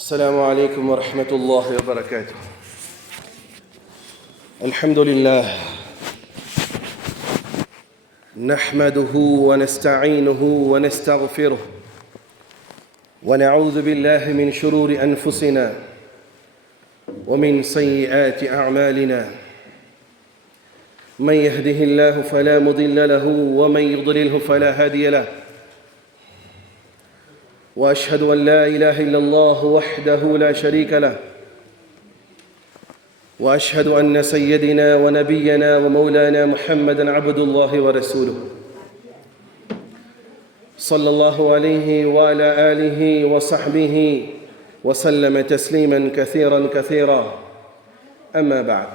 السلام عليكم ورحمة الله وبركاته. الحمد لله نحمده ونستعينه ونستغفره ونعوذ بالله من شرور أنفسنا ومن سيئات أعمالنا. من يهده الله فلا مضل له ومن يضلله فلا هادي له. وأشهد أن لا إله إلا الله وحده لا شريك له. وأشهد أن سيدنا ونبينا ومولانا محمدًا عبد الله ورسوله صلى الله عليه وعلى آله وصحبه وسلم تسليمًا كثيرًا كثيرًا. أما بعد،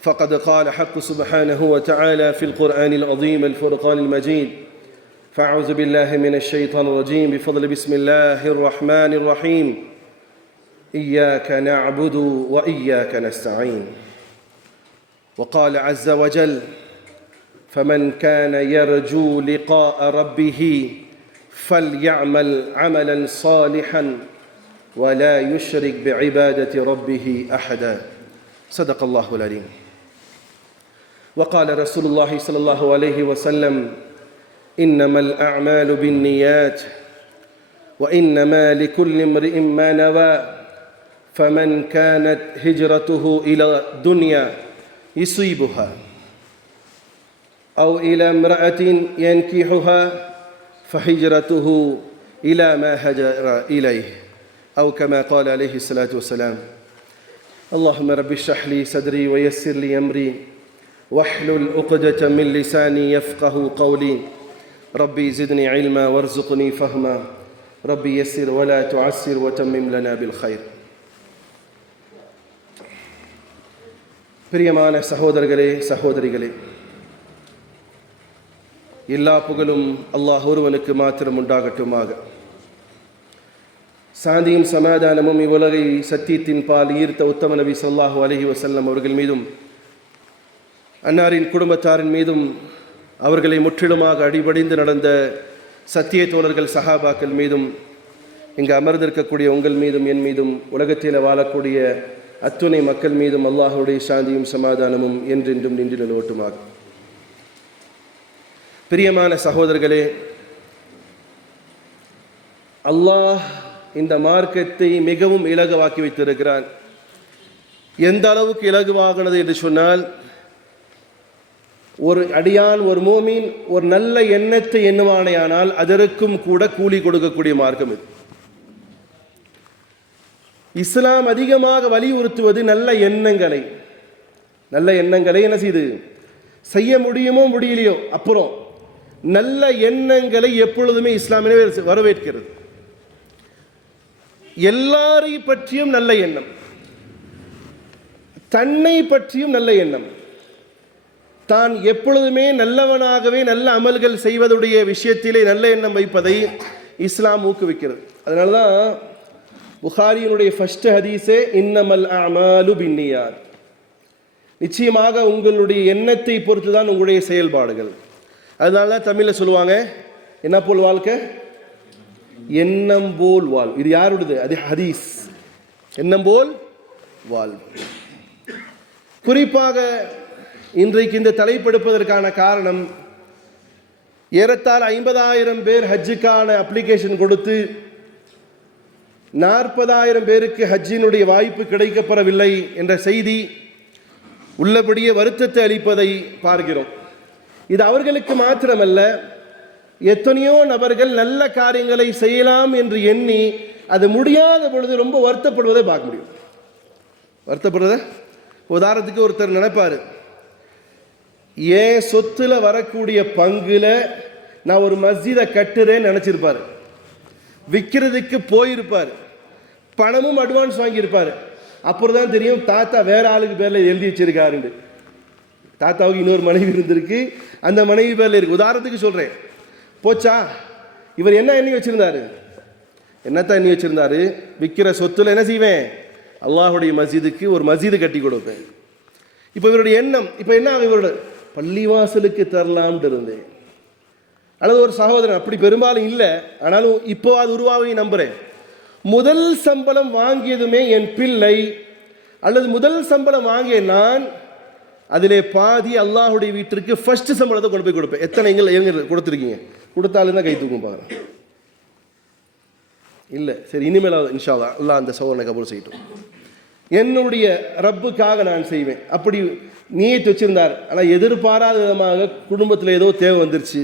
فقد قال حق سبحانه وتعالى في القرآن العظيم الفرقان المجيد: فأعوذ بالله من الشيطان الرجيم بفضل بسم الله الرحمن الرحيم: إياك نعبد وإياك نستعين. وقال عز وجل: فمن كان يرجو لقاء ربه فليعمل عملا صالحا ولا يشرك بعبادة ربه أحدا. صدق الله العليم. وقال رسول الله صلى الله عليه وسلم: إنما الأعمال بالنيات وإنما لكل امرئ ما نوى فمن كانت هجرته إلى الدنيا يصيبها أو إلى امرأة ينكحها فهجرته إلى ما هاجر إليه، أو كما قال عليه الصلاة والسلام. اللهم رب اشرح لي صدري ويسر لي أمري واحلل عقدة من لساني يفقه قولي. ربي زدني علما وارزقني فهما. ربي يسر ولا تعسر وتمم لنا بالخير. பிரியமான சகோதரர்களே, சகோதரிகளே, எல்லா புகழும் அல்லாஹ் ஒருவனுக்கு மாத்திரம் உண்டாகட்டுமாக. சாந்தியும் சமாதானமும் இவ்வுலகை சத்தியத்தின் பால் ஈர்த்த உத்தம நபி ஸல்லல்லாஹு அலைஹி வஸல்லம் அவர்கள் மீதும், அன்னாரின் குடும்பத்தாரின் மீதும், அவர்களை முற்றிலுமாக அடிபடிந்து நடந்த சத்திய தோழர்கள் சஹாபாக்கள் மீதும், இங்கு அமர்ந்திருக்கக்கூடிய உங்கள் மீதும், என் மீதும், உலகத்தில் வாழக்கூடிய அத்துணை மக்கள் மீதும் அல்லாஹுடைய சாந்தியும் சமாதானமும் என்றென்றும் நின்று நிலவட்டுமாக. பிரியமான சகோதரர்களே, அல்லாஹ் இந்த மார்க்கத்தை மிகவும் இலகுவாக்கி வைத்திருக்கிறான். எந்த அளவுக்கு இலகுவாகினது என்று சொன்னால், ஒரு அடியான், ஒரு மோமீன் ஒரு நல்ல எண்ணத்தை எண்ணுவானேயானால் அதற்கும் கூட கூலி கொடுக்கக்கூடிய மார்க்கம் இது. இஸ்லாம் அதிகமாக வலியுறுத்துவது நல்ல எண்ணங்களை. நல்ல எண்ணங்களை என்ன செய்து செய்ய முடியுமோ முடியலையோ, அப்புறம் நல்ல எண்ணங்களை எப்பொழுதுமே இஸ்லாமிலே வரவேற்கிறது. எல்லாரை பற்றியும் நல்ல எண்ணம், தன்னை பற்றியும் நல்ல எண்ணம், தான் எப்பொழுதுமே நல்லவனாகவே நல்ல அமல்கள் செய்வதுடைய விஷயத்திலே நல்ல எண்ணம் வைப்பதை இஸ்லாம் ஊக்குவிக்கிறது. அதனால தான் புகாரியினுடைய ஃபர்ஸ்ட் ஹதீஸே இன்னமல் அமாலு பின்னியாத். நிச்சயமாக உங்களுடைய எண்ணத்தை பொறுத்து தான் உங்களுடைய செயல்பாடுகள். அதனால தான் தமிழில் சொல்லுவாங்க, என்ன போல் வாழ்க்கை? எண்ணம் போல் வாழ். இது யாருடையது? அது ஹதீஸ். எண்ணம் போல் வாழ். குறிப்பாக இன்றைக்கு இந்த தலைப்பெடுப்பதற்கான காரணம், ஏறத்தாழ 50,000 பேர் ஹஜ்ஜுக்கான அப்ளிகேஷன் கொடுத்து 40,000 பேருக்கு ஹஜ்ஜினுடைய வாய்ப்பு கிடைக்கப்பெறவில்லை என்ற செய்தி உள்ளபடியே வருத்தத்தை அளிப்பதை பார்க்கிறோம். இது அவர்களுக்கு மாத்திரமல்ல, எத்தனையோ நபர்கள் நல்ல காரியங்களை செய்யலாம் என்று எண்ணி அது முடியாத பொழுது ரொம்ப வருத்தப்படுவதை பார்க்க முடியும். வருத்தப்படுறத உதாரணத்துக்கு ஒருத்தர் நினைப்பார், ஏன் சொத்துல வரக்கூடிய பங்குல நான் ஒரு மஸ்ஜிதை கட்டுறேன்னு நினைச்சிருப்பாரு. விற்கிறதுக்கு போயிருப்பார், பணமும் அட்வான்ஸ் வாங்கியிருப்பார். அப்புறம் தான் தெரியும் தாத்தா வேற ஆளுக்கு பேர்ல எழுதி வச்சிருக்காருண்டு. தாத்தாவுக்கு இன்னொரு மனைவி இருந்திருக்கு, அந்த மனைவி பேர்ல இருக்கு. உதாரணத்துக்கு சொல்றேன், போச்சா? இவர் என்ன எண்ணி வச்சிருந்தாரு? என்னத்தான் எண்ணி வச்சிருந்தாரு? விற்கிற சொத்துல என்ன செய்வேன்? அல்லாஹுடைய மஸ்ஜிதுக்கு ஒரு மஸ்ஜிது கட்டி கொடுப்பேன். இப்போ இவருடைய எண்ணம் இப்போ என்ன? இவரோட பள்ளிவாசலுக்கு தரலாம்னு இருந்தேன். அல்லது ஒரு சகோதரன், அப்படி பெரும்பாலும் இல்லை, ஆனாலும் இப்போ அது உருவாகி நம்புகிறேன். முதல் சம்பளம் வாங்கியதுமே என் பிள்ளை அல்லது முதல் சம்பளம் வாங்கிய நான் அதிலே பாதி அல்லாஹுடைய வீட்டிற்கு ஃபர்ஸ்ட் சம்பளத்தை கொண்டு போய் கொடுப்பேன். எத்தனை எங்க கொடுத்துருக்கீங்க? கொடுத்தாலும் தான் கை தூக்கும் பார்க்குறேன். இல்லை, சரி, இனிமேல் இன்ஷா அல்லாஹ் அல்லாஹ் அந்த சோதனை கபூல் செய்யட்டும். என்னுடைய ரப்புக்காக நான் செய்வேன். அப்படி நியத்து வச்சிருந்தார். ஆனால் எதிர்பாராத விதமாக குடும்பத்தில் ஏதோ தேவை வந்துருச்சு,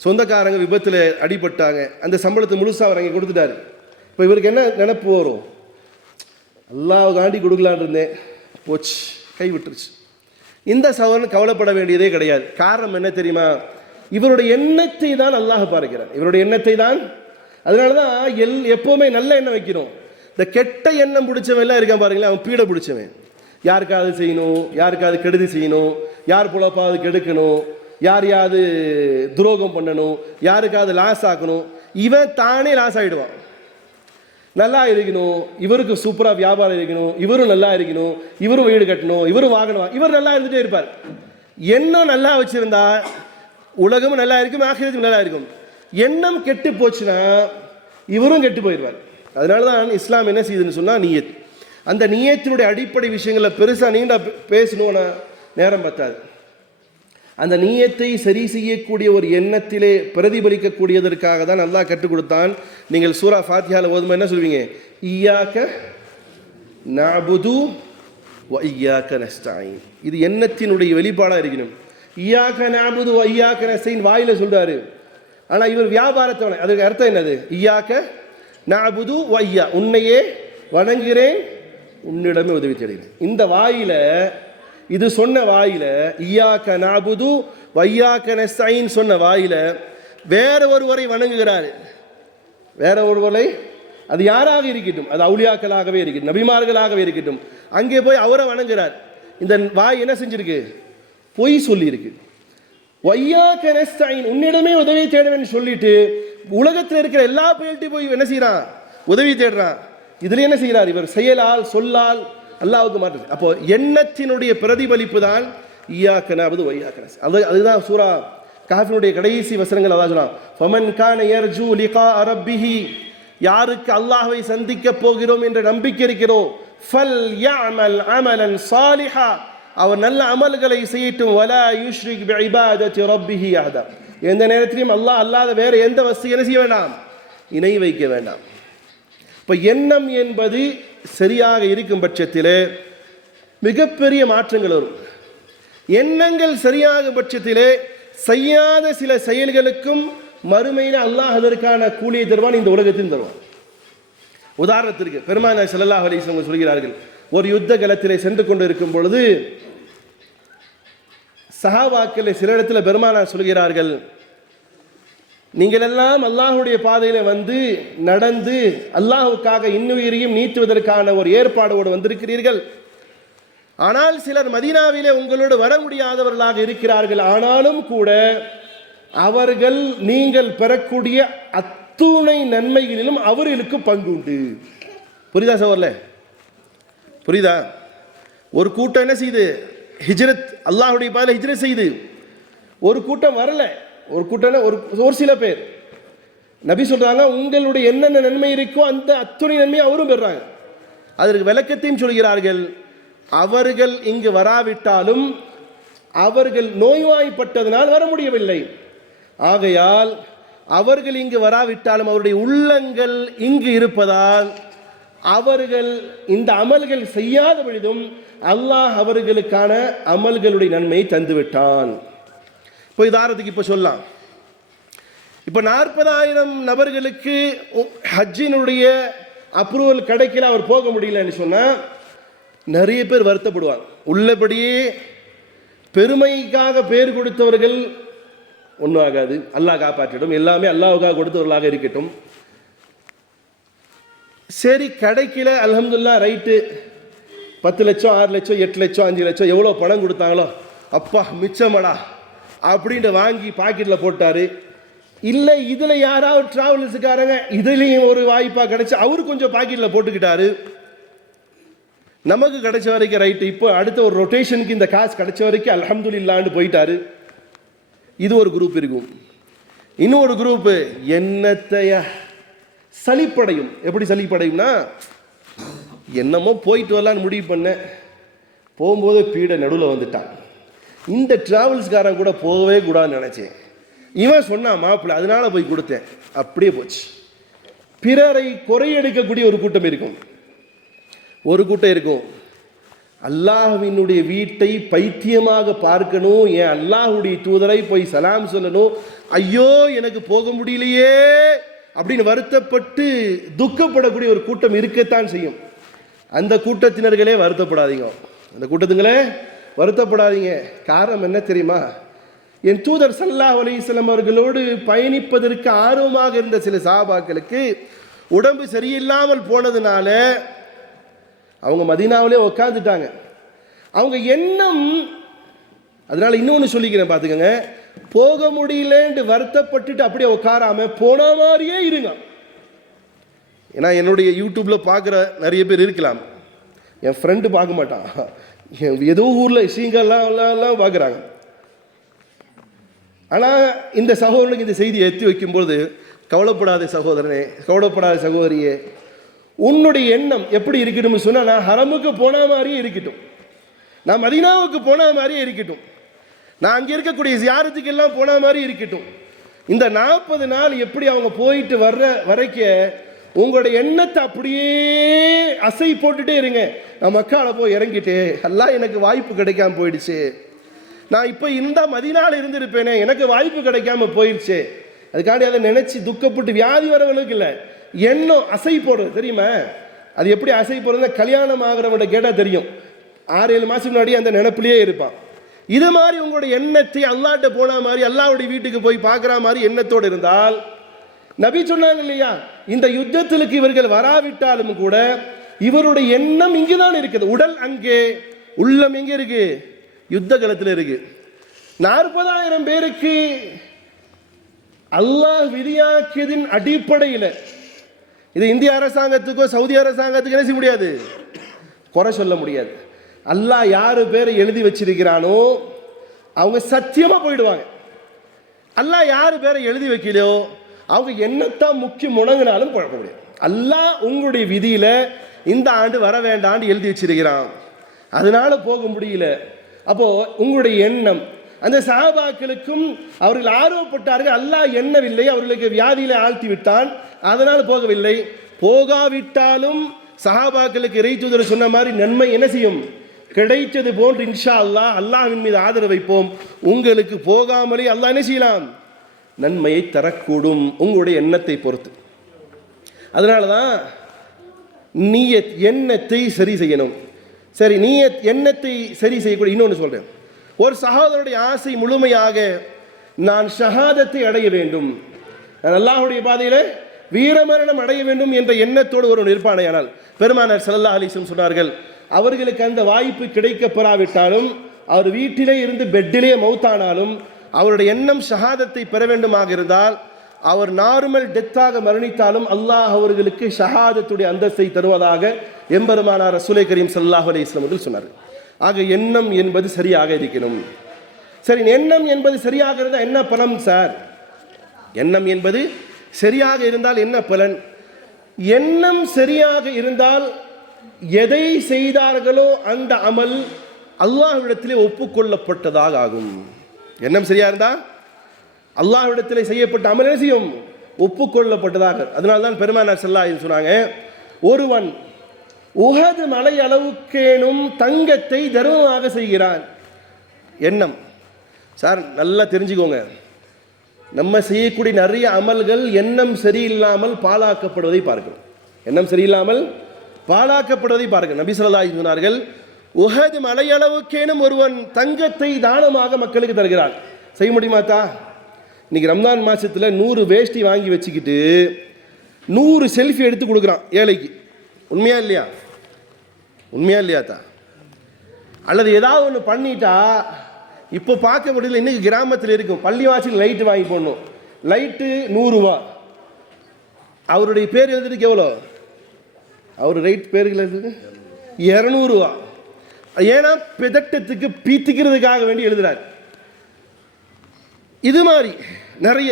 சொந்தக்காரங்க விபத்தில் அடிபட்டாங்க, அந்த சம்பளத்தை முழுசாக அவர் அங்கே கொடுத்துட்டாரு. இப்போ இவருக்கு என்ன நினைப்பு வரும்? அல்லாஹ்காண்டி கொடுக்கலான் இருந்தேன், போச்சு, கை விட்டுருச்சு. இந்த சகோதரன் கவலைப்பட வேண்டியதே கிடையாது. காரணம் என்ன தெரியுமா? இவருடைய எண்ணத்தை தான் அல்லாஹ் பார்க்கிறார். இவருடைய எண்ணத்தை தான். அதனால தான் எப்போவுமே நல்ல எண்ணம் வைக்கணும். இந்த கெட்ட எண்ணம் பிடிச்சவன் எல்லாம் இருக்கான் பாருங்களேன், அவன் பீடை பிடிச்சவன். யாருக்காவது செய்யணும், யாருக்காவது கெடுதி செய்யணும், யார் பொழப்பாவது கெடுக்கணும், யாரையாவது துரோகம் பண்ணணும், யாருக்காவது லாஸ் ஆக்கணும். இவன் தானே லாஸ் ஆகிடுவான். நல்லா இருக்கணும், இவருக்கு சூப்பராக வியாபாரம் இருக்கணும், இவரும் நல்லா இருக்கணும், இவரும் வீடு கட்டணும், இவரும் வாங்கணும், இவர் நல்லா இருந்துகிட்டே இருப்பார். எண்ணம் நல்லா வச்சுருந்தா உலகமும் நல்லா இருக்கும், ஆகிரத்தும் நல்லா இருக்கும். எண்ணம் கெட்டு போச்சுன்னா இவரும் கெட்டு போயிடுவார். அதனால தான் இஸ்லாம் என்ன செய்யுதுன்னு சொன்னால் நியத். அந்த நியத்தினுடைய அடிப்படை விஷயங்களை பெருசாக நீண்ட பேசணும்னா நேரம் பத்தாது. அந்த நியத்தை சரி செய்யக்கூடிய ஒரு எண்ணத்திலே பிரதிபலிக்கக்கூடியதற்காக தான் அல்லாஹ் கற்றுக் கொடுத்தான். நீங்கள் சூரா ஃபாத்திஹால ஓதும்போது என்ன சொல்வீங்க? இய்யாக நஅபுது வ இய்யாக நஸ்தஈன். இது எண்ணத்தினுடைய வெளிப்பாடாக இருக்கணும். இய்யாக நஅபுது வ இய்யாக நஸ்தஈன் வாயில சொல்றாரு, ஆனால் இவர் வியாபாரத்தவனை. அதுக்கு அர்த்தம் என்னது? இய்யாக நஅபுது வ இய்யா, உன்னையே வணங்குகிறேன், உன்னிடமே உதவி தேடுகிறேன். இந்த வாயில, இது சொன்ன வாயில, இய்யாக நஅபுது வ இய்யாக நஸ்தஈன் சொன்ன வாயில வேற ஒருவரை வணங்குகிறார். வேற ஒருவரை, அது யாராக இருக்கட்டும், அது அவுலியாக்களாகவே இருக்கட்டும், நபிமார்களாகவே இருக்கட்டும், அங்கே போய் அவரை வணங்குகிறார். இந்த வாய் என்ன செஞ்சிருக்கு? பொய் சொல்லியிருக்கு. வையாக நஸ்தஈன், உன்னிடமே உதவி தேடுவேன்னு சொல்லிட்டு உலகத்தில் இருக்கிற எல்லா பேர்ட்டையும் போய் என்ன செய்யறான்? உதவி தேடுறான். இதுல என்ன செய்யறார்? இவர் செயலால் சொல்லால் அல்லாஹ்வுக்கு மாற்று. அப்போ எண்ணத்தினுடைய பிரதிபலிப்பு தான் இய்யாக நஅபுது வ இய்யாக நஸ்தஈன். அதுதான் சூரா கஹ்ஃபினுடைய கடைசி வசனங்கள். அல்லாஹ் சொல்றான், ஃபமன் கான யர்ஜூ லிகா ரப்பிஹி, யாருக்கு அல்லாஹ்வை சந்திக்க போகிறோம் என்ற நம்பிக்கை இருக்கிறோ, ஃபல் யஅமல் அமலன் சாலிஹா, அவர் நல்ல அமல்களை செய்யட்டும், வலா யுஷ்ரிக் பிஇபாதத்தி ரப்பிஹி அஹதா, எந்த நேரத்திலும் அல்லாஹ் அல்லாத வேற எந்த வஸ்து என்ன செய்ய வேண்டாம்? இணை வைக்க வேண்டாம். இப்போ எண்ணம் என்பது சரியாக இருக்கும் பட்சத்தில் மிகப்பெரிய மாற்றங்கள் வரும். எண்ணங்கள் சரியாக பட்சத்திலே செய்யாத சில செயல்களுக்கும் மறுமையில் அல்லாஹ் அதற்கான கூலியை தருவான், இந்த உலகத்தில் தருவான். உதாரணத்திற்கு பெருமானார் ஸல்லல்லாஹு அலைஹி வஸல்லம் சொல்கிறார்கள், ஒரு யுத்த களத்திலே சென்று கொண்டு இருக்கும் பொழுது சஹாபாக்கள் சில இடத்துல பெருமானார் சொல்கிறார்கள், நீங்கள் எல்லாம் அல்லாஹுடைய பாதையில வந்து நடந்து அல்லாஹுக்காக இன்னுயிரையும் நீத்துவதற்கான ஒரு ஏற்பாடோடு வந்திருக்கிறீர்கள். ஆனால் சிலர் மதீனாவிலே உங்களோடு வர முடியாதவர்களாக இருக்கிறார்கள். ஆனாலும் கூட அவர்கள் நீங்கள் பெறக்கூடிய அத்துணை நன்மைகளிலும் அவர்களுக்கு பங்கு உண்டு. புரியுதா சகோதரர்களே? புரியுதா? ஒரு கூட்டம் என்ன செய்யுது? ஹிஜ்ரத், அல்லாஹுடைய பாதையில ஹிஜ்ரத் செய்து. ஒரு கூட்டம் வரல. ஒரு கூட்டம் ஒரு சில பேர் நபி சொல்றாங்க, உங்களுடைய என்னென்ன நன்மை இருக்கோ அந்த அத்துணை நன்மையை அவரும் பெறாங்க. அதற்கு விளக்கத்தையும் சொல்கிறார்கள். அவர்கள் இங்கு வராவிட்டாலும் அவர்கள் நோய்வாய்ப்பட்டதனால் வர முடியவில்லை. ஆகையால் அவர்கள் இங்கு வராவிட்டாலும் அவருடைய உள்ளங்கள் இங்கு இருப்பதால் அவர்கள் இந்த அமல்கள் செய்யாத பொழுதும் அல்லாஹ் அவர்களுக்கான அமல்களுடைய நன்மையை தந்துவிட்டான். இப்போ உதாரணத்துக்கு இப்போ சொல்லலாம், இப்போ 40,000 நபர்களுக்கு ஹஜ்ஜினுடைய அப்ரூவல் கிடைக்கல, அவர் போக முடியலன்னு சொன்னால் நிறைய பேர் வருத்தப்படுவாங்க. உள்ளபடியே பெருமைக்காக பேர் கொடுத்தவர்கள் ஒன்றும் ஆகாது, அல்லாஹ் காப்பாற்றிடும், எல்லாமே அல்லாஹ்வுக்காக கொடுத்தவர்களாக இருக்கட்டும். சரி கிடைக்கல, அல்ஹம்துலில்லாஹ், ரைட்டு, 10 லட்சம் 6 லட்சம் 8 லட்சம் 5 லட்சம் எவ்வளோ பணம் கொடுத்தாங்களோ, அப்பா மிச்சமடா அப்படின்ட்டு வாங்கி பாக்கெட்டில் போட்டார். இல்லை இதில் யாராவது டிராவல்ஸுக்காரங்க இதுலேயும் ஒரு வாய்ப்பாக கிடைச்சி அவரு கொஞ்சம் பாக்கெட்டில் போட்டுக்கிட்டாரு, நமக்கு கிடைச்ச வரைக்கும் ரைட்டு, இப்போ அடுத்த ஒரு ரொட்டேஷனுக்கு இந்த காசு கிடைச்ச வரைக்கும் அல்ஹம்துலில்லாஹ்னு போயிட்டாரு. இது ஒரு குரூப் இருக்கும். இன்னொரு குரூப்பு, என்னத்தையா சலிப்படையும். எப்படி சலிப்படையும்னா, என்னமோ போயிட்டு வரலான்னு முடிவு பண்ணேன், போகும்போது பீட நடுவில் வந்துட்டான். இந்த டிராவல்ஸ்காரன் கூட போகவே கூடாதுன்னு நினச்சேன், இவன் சொன்னான் மாப்பிள்ளை, அதனால போய் கொடுத்தேன், அப்படியே போச்சு. பிறரை குறையெடுக்கக்கூடிய ஒரு கூட்டம் இருக்கும். ஒரு கூட்டம் இருக்கும், அல்லாஹ்வினுடைய வீட்டை பைத்தியமாக பார்க்கணும், என் அல்லாஹ்வுடைய தூதரை போய் சலாம் சொல்லணும், ஐயோ எனக்கு போக முடியலையே அப்படின்னு வருத்தப்பட்டு துக்கப்படக்கூடிய ஒரு கூட்டம் இருக்கத்தான் செய்யும். அந்த கூட்டத்தினர்களே வருத்தப்படாதீங்க, அந்த கூட்டத்துங்களே வருத்தப்படாதீங்க. காரணம் என்ன தெரியுமா? என் தூதர் ஸல்லல்லாஹு அலைஹி வஸல்லம் அவர்களோடு பயணிப்பதற்கு ஆர்வமாக இருந்த சில சஹாபாக்களுக்கு உடம்பு சரியில்லாமல் போனதுனால அவங்க மதீனாவிலே உட்காந்துட்டாங்க. அவங்க எண்ணம், அதனால இன்னொன்று சொல்லிக்கிறேன் பார்த்துக்கங்க, போக முடியலன்னு வருத்தப்பட்டுட்டு அப்படியே உட்காராம போன மாதிரியே இருங்க. ஏன்னா என்னுடைய யூடியூப்பில் பார்க்குற நிறைய பேர் இருக்கலாம், என் ஃப்ரெண்டு பார்க்க மாட்டான், ஏதோ ஊரில் ஷீங்கெல்லாம் பார்க்குறாங்க. ஆனால் இந்த சகோதரனுக்கு இந்த செய்தியை எத்தி வைக்கும்போது, கவலைப்படாத சகோதரனே, கவலைப்படாத சகோதரியே, உன்னுடைய எண்ணம் எப்படி இருக்கணும்னு சொன்னால், நான் ஹரமுக்கு போன மாதிரியே இருக்கட்டும், நான் மதீனாவுக்கு போன மாதிரியே இருக்கட்டும், நான் அங்கே இருக்கக்கூடிய ஜியாரத்துக்கெல்லாம் போன மாதிரி இருக்கட்டும். இந்த 40 நாள் எப்படி அவங்க போயிட்டு வர்ற வரைக்கும் உங்களுடைய எண்ணத்தை அப்படியே அசை போட்டுட்டே இருங்க. நான் மக்கால போய் இறங்கிட்டே, அல்லாஹ் எனக்கு வாய்ப்பு கிடைக்காம போயிடுச்சு, நான் இப்போ இந்த மதீனால இருந்திருப்பேனே, எனக்கு வாய்ப்பு கிடைக்காம போயிடுச்சு, அதுக்காண்டி அதை நினைச்சு துக்கப்பட்டு வியாதி வரவங்களுக்கு இல்லை, எண்ணம் அசை போடுறது தெரியுமா? அது எப்படி அசை போடுறதுன்னா, கல்யாணம் ஆகிறவங்க கேட்டால் தெரியும், 6-7 மாதம் முன்னாடி அந்த நினைப்பிலேயே இருப்பான். இது மாதிரி உங்களுடைய எண்ணத்தை அல்லாஹ்ட்ட போன மாதிரி, அல்லாஹ்வுடைய வீட்டுக்கு போய் பார்க்குற மாதிரி எண்ணத்தோடு இருந்தால், நபி சொன்னாங்க இல்லையா, இந்த யுத்தத்திற்கு இவர்கள் வராவிட்டாலும் கூட இவருடைய எண்ணம் இங்குதான் இருக்குது, உடல் அங்கே, உள்ளம் எங்கே இருக்கு? யுத்த களத்தில் இருக்கு. 40,000 பேருக்கு அல்லாஹ் விதியாக்கியதின் அடிப்படையில், இது இந்திய அரசாங்கத்துக்கோ சவுதி அரசாங்கத்துக்கு என்ன செய்ய முடியாது, குறை சொல்ல முடியாது. அல்லாஹ் யாரு பேரை எழுதி வச்சிருக்கிறானோ அவங்க சத்தியமா போயிடுவாங்க. அல்லாஹ் யாரு பேரை எழுதி வைக்கலையோ அவங்க என்னத்தான் முக்கியம் முணங்கினாலும் குழப்ப முடியாது. அல்லாஹ் உங்களுடைய விதியில இந்த ஆண்டு வர வேண்டான்னு எழுதி வச்சிருக்கிறான், அதனால போக முடியல. அப்போ உங்களுடைய எண்ணம், அந்த சஹாபாக்களுக்கும் அவர்கள் ஆர்வப்பட்டார்கள், அல்லாஹ் எண்ணவில்லை, அவர்களுக்கு வியாதியில ஆழ்த்தி விட்டான், அதனால் போகவில்லை. போகாவிட்டாலும் சஹாபாக்களுக்கு இறை தூதர் சொன்ன மாதிரி நன்மை என்ன செய்யும், கிடைத்தது போன்று இன்ஷா அல்லாஹ் அல்லாஹ்வின் மீது ஆதரவு வைப்போம். உங்களுக்கு போகாமலே அல்லாஹ் என்ன செய்யலாம், நன்மையை தரக்கூடும், உங்களுடைய எண்ணத்தை பொறுத்து. அதனால தான் நியத், எண்ணத்தை சரி செய்யணும். சரி, நியத் எண்ணத்தை சரி செய்யக்கூடிய இன்னொன்று சொல்றேன். ஒரு சகோதரனுடைய ஆசை முழுமையாக நான் ஷஹாதத்தை அடைய வேண்டும், நான் அல்லாஹ்வுடைய பாதையில வீரமரணம் அடைய வேண்டும் என்ற எண்ணத்தோடு ஒரு இருப்பானையானால், பெருமானார் ஸல்லல்லாஹு அலைஹி வஸல்லம் சொன்னார்கள், அவர்களுக்கு அந்த வாய்ப்பு கிடைக்கப்பெறாவிட்டாலும், அவர் வீட்டிலே இருந்து பெட்டிலே மௌத்தானாலும், அவருடைய எண்ணம் ஷஹாதத்தை பெற வேண்டுமாக இருந்தால், அவர் நார்மல் டெத்தாக மரணித்தாலும் அல்லாஹ் அவர்களுக்கு ஷஹாதத்துடைய அந்தஸ்தை தருவதாக எம்பெருமானார் ரசூலை கரீம் ஸல்லல்லாஹு அலைஹி வஸல்லம் அவர்கள் சொன்னார்கள். ஆக எண்ணம் என்பது சரியாக இருக்கணும். சரி, எண்ணம் என்பது சரியாக இருந்தால் என்ன பலன் சார்? எண்ணம் என்பது சரியாக இருந்தால் என்ன பலன்? எண்ணம் சரியாக இருந்தால் எதை செய்தார்களோ அந்த அமல் அல்லாஹ்விடத்திலே ஒப்புக்கொள்ளப்பட்டதாக ஆகும். எண்ணம் சரியா இருந்தா அல்லாஹ்விடத்திலே செய்யப்பட்ட அமல் என்ன செய்யும், ஒப்புக்கொள்ளப்பட்டதாக. அதனால்தான் பெருமானார் ஸல்லல்லாஹு அலைஹி வஸல்லம் சொன்னாங்க, ஒருவன் உஹது மலை அளவுக்கேனும் தங்கத்தை தர்மமாக செய்கிறான். எண்ணம் சார், நல்லா தெரிஞ்சுக்கோங்க, நம்ம செய்யக்கூடிய நிறைய அமல்கள் எண்ணம் சரியில்லாமல் பாழாக்கப்படுவதை பார்க்கிறோம். எண்ணம் சரியில்லாமல் பாழாக்கப்படுவதை பார்க்கிறோம். நபி ஸல்லல்லாஹு அலைஹி வஸல்லம் சொன்னார்கள், உஹது மலையளவுக்கேனும் ஒருவன் தங்கத்தை தானமாக மக்களுக்கு தருகிறான். செய்ய முடியுமாத்தா? இன்னைக்கு ரம்ஜான் மாசத்துல 100 வேஷ்டி வாங்கி வச்சுக்கிட்டு 100 செல்ஃபி எடுத்து கொடுக்குறான் ஏழைக்கு. உண்மையா இல்லையா? உண்மையா இல்லையாத்தா? அல்லது ஏதாவது ஒன்று பண்ணிட்டா இப்போ பார்க்க முடியல, இன்னைக்கு கிராமத்தில் இருக்கும், பள்ளிவாசல் லைட்டு வாங்கி போடணும், லைட்டு 100 ரூபா, அவருடைய பேர் எழுதுறதுக்கு எவ்வளோ, அவர் ரைட் பேர்கள் எழுதுக்கு 200 ரூபா. ஏன்னா பிதட்டத்துக்கு பீத்திக்கிறதுக்காக வேண்டி எழுதுறாரு. இது மாதிரி நிறைய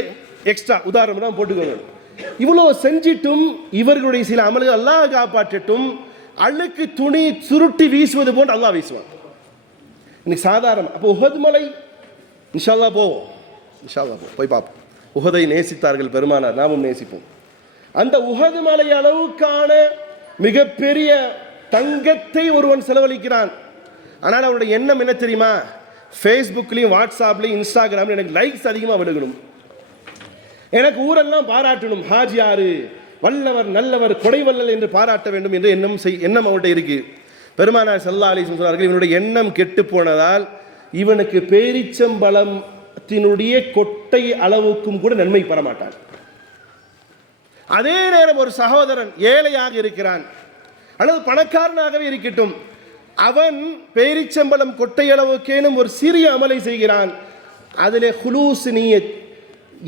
எக்ஸ்ட்ரா உதாரணம் தான் போட்டுக்கோங்க. இவ்வளோ செஞ்சிட்டும் இவர்களுடைய சில அமல்கள் அல்லாஹ் காப்பாற்றட்டும், அழுக்கு துணி சுருட்டி வீசுவது போன்று அல்லாஹ் வீசுவான். இன்னைக்கு சாதாரணம். அப்போ உஹது மலை இன்ஷா அல்லாஹ் போவோம், இன்ஷா அல்லாஹ் போய் பார்ப்போம். உஹதை நேசித்தார்கள் பெருமானார், நாமும் நேசிப்போம். அந்த உஹது மலை அளவுக்கான மிகப்பெரிய தங்கத்தை ஒருவன் செலவழிக்கிறான். ஆனால் அவனுடைய எண்ணம் என்ன தெரியுமா? ஃபேஸ்புக்லையும் வாட்ஸ்அப்லையும் இன்ஸ்டாகிராம்லையும் எனக்கு லைக்ஸ் அதிகமாக விழுகணும், எனக்கு ஊரெல்லாம் பாராட்டணும், ஹாஜியாரு வல்லவர் நல்லவர் கொடைவல்லல் என்று பாராட்ட வேண்டும் என்று எண்ணம் அவர்கிட்ட இருக்கு. பெருமானார் ஸல்லல்லாஹு அலைஹி வஸல்லம் சொன்னார்கள், இவனுடைய எண்ணம் கெட்டு போனதால் இவனுக்கு பேரிச்சம்பழத்தினுடைய கொட்டை அளவுக்கும் கூட நன்மை பெறமாட்டான். அதே நேரம் ஒரு சகோதரன் ஏழையாக இருக்கிறான் அல்லது பணக்காரனாகவே இருக்கட்டும், அவன் பேரிச்சம்பழம் கொட்டை அளவுக்கேனும் ஒரு சிறிய அமலை செய்கிறான். அதிலே குலூஸ் நியத்,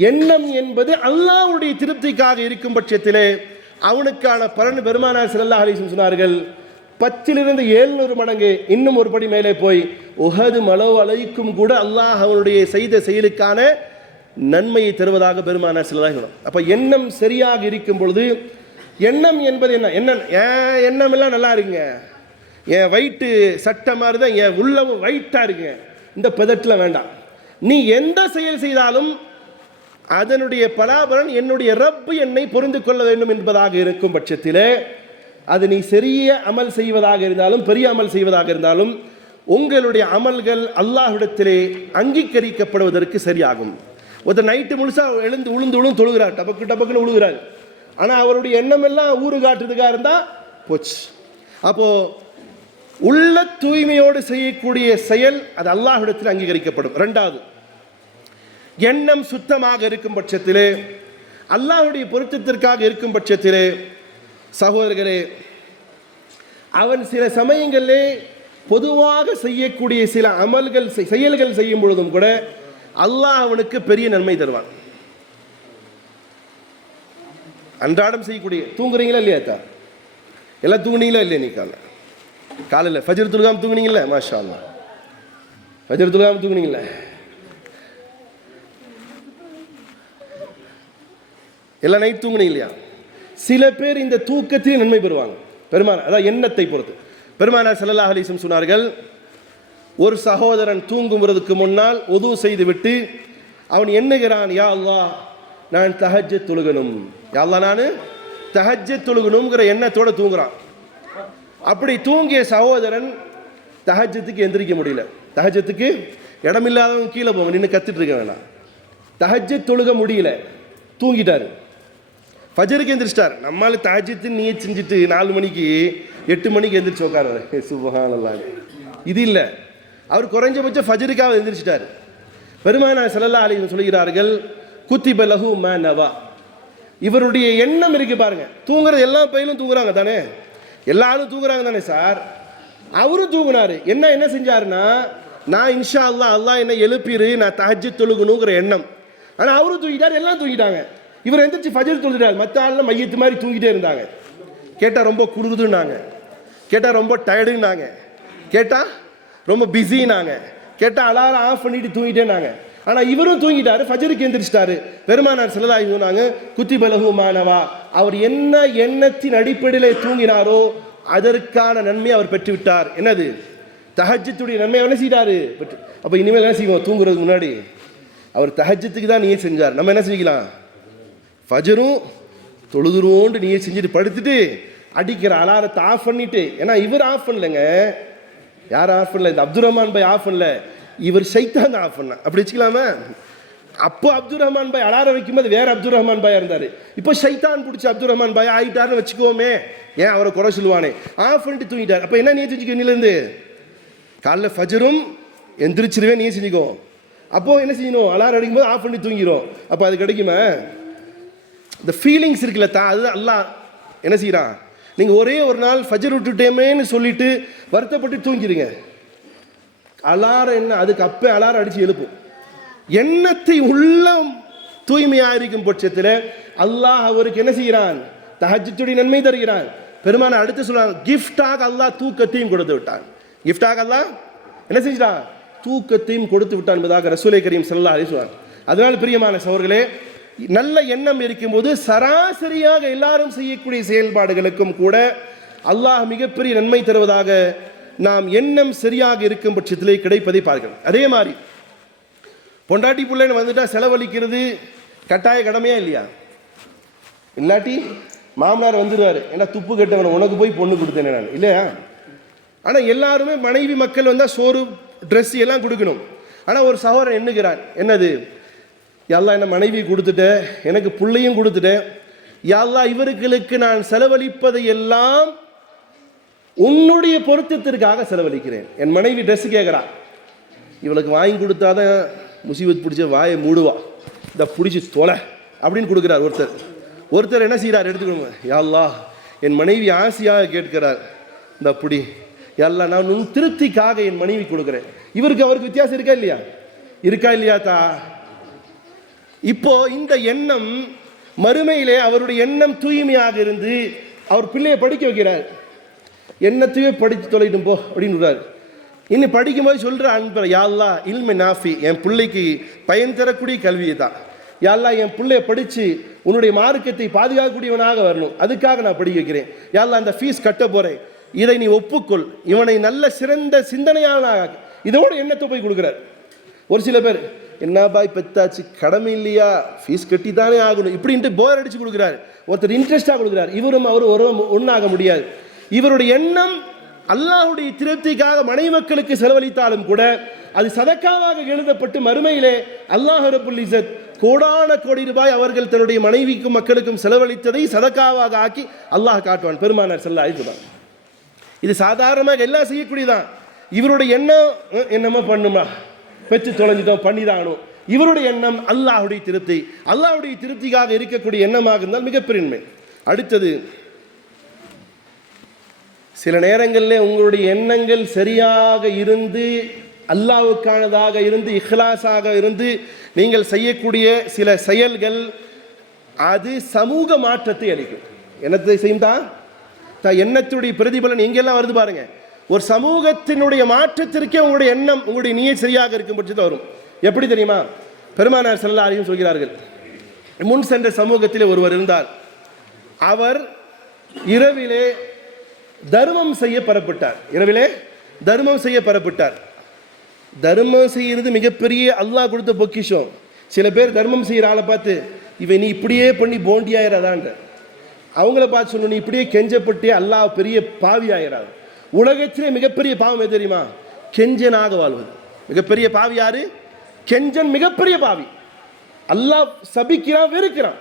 எண்ணம் என்பது அல்லாஹ்வுடைய திருப்திக்காக இருக்கும் பட்சத்திலே அவனுக்கான பலன் பெருமானார் ஸல்லல்லாஹு அலைஹி வஸல்லம் சொன்னார்கள் 10 700 மடங்கு, இன்னும் ஒரு படி மேலே போய் உஹது மலைக்கும் கூட அல்லாஹ் அவனுடைய செய்த செயலுக்கான நன்மையை தருவதாக பெருமானார் ஸல்லல்லாஹு அலைஹி வஸல்லம். அப்ப எண்ணம் சரியாக இருக்கும் பொழுது, எண்ணம் என்பது என்ன? எண்ணம் எல்லாம் நல்லா இருக்குங்க, என் வயிற்று சட்டை மாதிரி தான், என் உள்ளமும் வயிற்றா இருக்குங்க, இந்த பதட்டில் வேண்டாம். நீ எந்த செயல் செய்தாலும் அதனுடைய பலாபலன் என்னுடைய ரப்பு என்னை பொருந்து கொள்ள வேண்டும் என்பதாக இருக்கும் பட்சத்தில், அது நீ சிறிய அமல் செய்வதாக இருந்தாலும் பெரிய அமல் செய்வதாக இருந்தாலும் உங்களுடைய அமல்கள் அல்லாஹ்விடத்திலே அங்கீகரிக்கப்படுவதற்கு சரியாகும். ஒருத்தர் நைட்டு முழுசா எழுந்து உளுந்து தொழுகிறார், டபக்குன்னு உழுகிறார், ஆனால் அவருடைய எண்ணம் எல்லாம் ஊரு காட்டுறதுக்காக இருந்தால் போச்சு. அப்போ உள்ள தூய்மையோடு செய்யக்கூடிய செயல் அது அல்லாஹ்விடத்தில் அங்கீகரிக்கப்படும். ரெண்டாவது, எண்ணம் சுத்தமாக இருக்கும் பட்சத்திலே, அல்லாஹ்வுடைய பொருத்தத்திற்காக இருக்கும் பட்சத்திலே, சகோதரர்களே, அவன் சில சமயங்களிலே பொதுவாக செய்யக்கூடிய சில அமல்கள் செயல்கள் செய்யும் பொழுதும் கூட அல்லாஹ் அவனுக்கு பெரிய நன்மை தருவான். அன்றாடம் செய்யக்கூடிய, தூங்குறீங்களா இல்லையா? எல்லாம் தூங்குனீங்களா இல்லையா? நீ காலையில் ஃபஜ்ர் தொழுகாம தூங்குனீங்களா? மாஷா அல்லாஹ், ஃபஜ்ர் தொழுகாம தூங்குனீங்களா? எல்லாம் நைட் தூங்குனீங்க இல்லையா? சில பேர் இந்த தூக்கத்தில் நன்மை பெறுவாங்க. அதான் எண்ணத்தை பொறுத்து. பெருமானார் ஸல்லல்லாஹு அலைஹி வஸல்லம் சொன்னார்கள், ஒரு சகோதரன் தூங்குவதற்கு முன்னால் உது செய்துவிட்டு அவன் எண்ணுகிறான், யா அல்லாஹ் நான் தஹஜ்ஜத் தொழுகணும், யா அல்லாஹ் நான் தஹஜ்ஜத் தொழுகணுங்கிற எண்ணத்தோடு தூங்குறான். அப்படி தூங்கிய சகோதரன் தஹஜ்ஜத்துக்கு எந்திரிக்க முடியல. தஹஜ்ஜத்துக்கு இடமில்லாதவங்க கீழே போங்க, நின்று கத்திட்டு இருக்க வேணாம். தஹஜ்ஜத் தொழுக முடியல, தூங்கிட்டாரு. ஃபஜருக்கு எந்திரிச்சிட்டார். நம்மளால தஹஜ்ஜத் நியத் செஞ்சுட்டு 4 மணிக்கு 8 மணிக்கு எந்திரிச்சு உட்காருவார். சுப்ஹானல்லாஹ். இது இல்லை, அவர் குறைஞ்சபட்சம் ஃபஜருக்காக எந்திரிச்சிட்டார். பெருமானார் ஸல்லல்லாஹு அலைஹி வஸல்லம் சொல்கிறார்கள், குத்திப லஹு மா நவா. இவருடைய எண்ணம் இருக்கு பாருங்க. தூங்குறது எல்லா பையனும் தூங்குறாங்க தானே, எல்லாரும் தூங்குறாங்க தானே சார். அவரும் தூங்குனாரு. என்ன செஞ்சாருன்னா, நான் இன்ஷா அல்லாஹ் அல்லாஹ் என்ன எழுப்பிரு, நான் தஹஜ்ஜத் தொழுகணுங்கிற எண்ணம். ஆனால் அவரும் தூங்கிட்டார், எல்லாம் தூங்கிட்டாங்க. இவர் எந்திரிச்சு ஃபஜர் தொழுகிறார். மற்ற ஆள்லாம் மையத்து மாதிரி தூங்கிட்டே இருந்தாங்க. கேட்டால் ரொம்ப குளிருதுன்னாங்க, கேட்டால் ரொம்ப டயர்டுன்னாங்க, கேட்டால் ரொம்ப பிஸினாங்க, கேட்டால் அலாரம் ஆஃப் பண்ணிட்டு தூங்கிட்டேனாங்க. ஆனால் இவரும் தூங்கிட்டாரு, ஃபஜருக்கு எந்திரிச்சிட்டாரு. பெருமானார் ஸல்லல்லாஹு அலைஹி சொன்னாங்க, குத்திப லஹு மா நவா. அவர் என்ன எண்ணத்தின் அடிப்படையில் தூங்கினாரோ அதற்கான நன்மை அவர் பெற்றுவிட்டார். என்னது? தஹஜ்ஜத்துடைய நன்மை என்ன செய்தாரு? அப்போ இனிமேல் என்ன செய்வோம்? தூங்குறதுக்கு முன்னாடி அவர் தஹஜ்ஜத்துக்கு தான் நியத் செஞ்சார். நம்ம என்ன செஞ்சுக்கலாம்? ஃபஜரும் தொழுதுருவோண்டு நியத் செஞ்சுட்டு படுத்துட்டு அடிக்கிற அலாரத்தை ஆஃப் பண்ணிட்டு. ஏன்னா இவர் ஆஃப் பண்ணலைங்க, யாரும் ஆஃப் பண்ணல, இந்த அப்துல் ரஹ்மான் பாய் ஆஃப் பண்ணல, இவர் ஷைத்தான் ஆஃப் பண்ண. அப்படி வச்சுக்கலாமா? அப்போ அப்துல் ரஹ்மான் பாய் அலாரம் வைக்கும்போது வேற அப்துல் ரஹ்மான் பாயா இருந்தார். இப்போ ஷைத்தான் பிடிச்சி அப்துல் ரஹ்மான் பாய் ஆகிட்டாருன்னு வச்சுக்கோமே, ஏன் அவரை குறை சொல்லுவானே. ஆஃப் பண்ணிட்டு தூங்கிட்டார். அப்போ என்ன நியத் செஞ்சுக்கோ? இன்னிலேருந்து காலைல ஃபஜரும் எந்திரிச்சிருவே நீ செஞ்சுக்கோ. அப்போது என்ன செய்யணும்? அலாரம் அடிக்கும்போது ஆஃப் பண்ணி தூங்கிடும். அப்போ அது கிடைக்குமா? இந்த ஃபீலிங்ஸ் இருக்குல்ல அதுதான் அல்லாஹ் என்ன செய்கிறான். நீங்கள் ஒரே ஒரு நாள் ஃபஜர் விட்டுட்டேமேன்னு சொல்லிட்டு வருத்தப்பட்டு தூங்கிடுங்க. அலாரம் என்ன, அதுக்கு அப்போ அலாரம் அடித்து எழுப்பும். எண்ணத்தை உள்ளம் தூய்மையாக இருக்கும் பட்சத்தில் அல்லாஹ் அவருக்கு என்ன செய்கிறான்? தஹஜ்ஜுடைய நன்மை தருகிறான். பெருமான அடுத்து சொல்றாங்க, கிஃப்டாக அல்லாஹ் தூக்கத்தையும் கொடுத்து விட்டான். கிஃப்டாக அல்லாஹ் என்ன செஞ்சிட்டான்? தூக்கத்தையும் கொடுத்து விட்டான் என்பதாக ரசூலை கரீம் ஸல்லல்லாஹு அலைஹி வஸல்லம். அதனால் பிரியமான சகோதரர்களே, நல்ல எண்ணம் இருக்கும்போது சராசரியாக எல்லாரும் செய்யக்கூடிய செயல்பாடுகளுக்கும் கூட அல்லாஹ் மிகப்பெரிய நன்மை தருவதாக நாம் எண்ணம் சரியாக இருக்கும் பட்சத்திலே கிடைப்பதை பார்க்கிறோம். அதே மாதிரி பொண்டாட்டி பிள்ளைன்னு வந்துட்டா செலவழிக்கிறது கட்டாய கடமையா இல்லையா? இல்லாட்டி மாமனார் வந்துடுவார், ஏன்னா துப்பு கட்டவன உனக்கு போய் பொண்ணு கொடுத்தேனே நான் இல்லையா? ஆனால் எல்லாருமே மனைவி மக்கள் வந்தால் சோறு ட்ரெஸ் எல்லாம் கொடுக்கணும். ஆனால் ஒரு சகோதரன் எண்ணுகிறான், என்னது யாழ்லா என்ன மனைவி கொடுத்துட்டேன், எனக்கு பிள்ளையும் கொடுத்துட்டேன், யாழ்லா இவர்களுக்கு நான் செலவழிப்பதை எல்லாம் உன்னுடைய பொருத்தத்திற்காக செலவழிக்கிறேன். என் மனைவி ட்ரெஸ் கேட்குறா, இவளுக்கு வாங்கி கொடுத்தாதான் முசீபத் பிடிச்ச வாயை மூடுவா, இந்த பிடிச்சி தொலை அப்படின்னு கொடுக்குறார் ஒருத்தர். ஒருத்தர் என்ன செய்கிறார், எடுத்துக்கணும், யாழ்லா என் மனைவி ஆசையாக கேட்கிறார், இந்த பிடி யாழ்லா நான் உன் திருப்திக்காக என் மனைவி கொடுக்குறேன். இவருக்கு அவருக்கு வித்தியாசம் இருக்கா இல்லையா? இருக்கா இல்லையா தா? இப்போ இந்த எண்ணம் மறுமையிலே அவருடைய எண்ணம் தூய்மையாக இருந்து அவர் பிள்ளையை படிக்க வைக்கிறார். எண்ணத்தையே படித்து தொலைட்டும் போ அப்படின்னு. இன்னும் படிக்கும்போது சொல்கிற அன்பர், யாழ்லா இல்மை நாஃபி, என் பிள்ளைக்கு பயன் தரக்கூடிய கல்வியை தான். யாழ்லா என் பிள்ளைய படித்து உன்னுடைய மார்க்கத்தை பாதுகாக்கக்கூடியவனாக வரணும், அதுக்காக நான் படிக்க வைக்கிறேன். யாழ்லா அந்த ஃபீஸ் கட்ட போகிறேன், இதை நீ ஒப்புக்கொள், இவனை நல்ல சிறந்த சிந்தனையாளனாக. இதோட எண்ணத்தை போய் கொடுக்குறார். ஒரு சில பேர் என்ன பாய் பெத்தாச்சு கடமை இல்லையா, ஃபீஸ் கட்டி தானே ஆகணும் இப்படின்ட்டு போர் அடிச்சு கொடுக்குறாரு. ஒருத்தர் இன்ட்ரெஸ்டாக கொடுக்குறாரு, இவரும் அவரும் ஒன்றாக முடியாது. இவருடைய எண்ணம் அல்லாஹ்வுடைய திருப்திக்காக மனைவி மக்களுக்கு செலவழித்தாலும் கூட அது சதக்காவாக எழுதப்பட்டு மறுமையிலே அல்லாஹ் ரப்புல் இஸ்ஸத் கோடான கோடி ரூபாய் அவர்கள் தன்னுடைய மனைவிக்கும் மக்களுக்கும் செலவழித்ததை சதக்காவாக ஆக்கி அல்லாஹ் காட்டுவான். பெருமானார் ஸல்லல்லாஹு அலைஹி வஸல்லம். இது சாதாரணமாக எல்லாம் செய்யக்கூடியதான். இவருடைய எண்ணம் என்னமோ பண்ணுமா, பெற்று தொலைஞ்சிட்டோம் பண்ணிதானோ. இவருடைய எண்ணம் அல்லாஹ்வுடைய திருப்தி, அல்லாஹ்வுடைய திருப்திக்காக இருக்கக்கூடிய எண்ணமாக இருந்தால் மிகப்பெரிய நன்மை. அடுத்தது, சில நேரங்களில் உங்களுடைய எண்ணங்கள் சரியாக இருந்து அல்லாஹ்வுக்கானதாக இருந்து இஹ்லாஸாக இருந்து நீங்கள் செய்யக்கூடிய சில செயல்கள் அது சமூக மாற்றத்தை அளிக்கும். என்னத்தை செய்யும் தான் எண்ணத்துடைய பிரதிபலன் எங்கெல்லாம் வருது பாருங்க. ஒரு சமூகத்தினுடைய மாற்றத்திற்கே உங்களுடைய எண்ணம் உங்களுடைய நியத் சரியாக இருக்கும் பட்சத்தில் வரும். எப்படி தெரியுமா? பெருமானார் ஸல்லல்லாஹு அலைஹி வஸல்லம் சொல்கிறார்கள், முன் சென்ற சமூகத்திலே ஒருவர் இருந்தார். அவர் இரவிலே தர்மம் செய்ய பெறப்பட்டார். இரவிலே தர்மம் செய்ய பெறப்பட்டார். தர்மம் செய்கிறது மிகப்பெரிய அல்லாஹ் கொடுத்த பொக்கிஷம். சில பேர் தர்மம் செய்கிற ஆளை பார்த்து, இவன் நீ இப்படியே பண்ணி போண்டி ஆயிராதான்ற, அவங்கள பார்த்து சொல்லணும், நீ இப்படியே கெஞ்சப்பட்டே அல்லாஹ் பெரிய பாவி ஆயிராது. உலகத்திலே மிகப்பெரிய பாவம் எது தெரியுமா? கெஞ்சனாக வாழ்வது. மிகப்பெரிய பாவி யாரு? கெஞ்சன் மிகப்பெரிய பாவி. அல்லாஹ் சபிக்கிறான், வெறுக்கிறான்.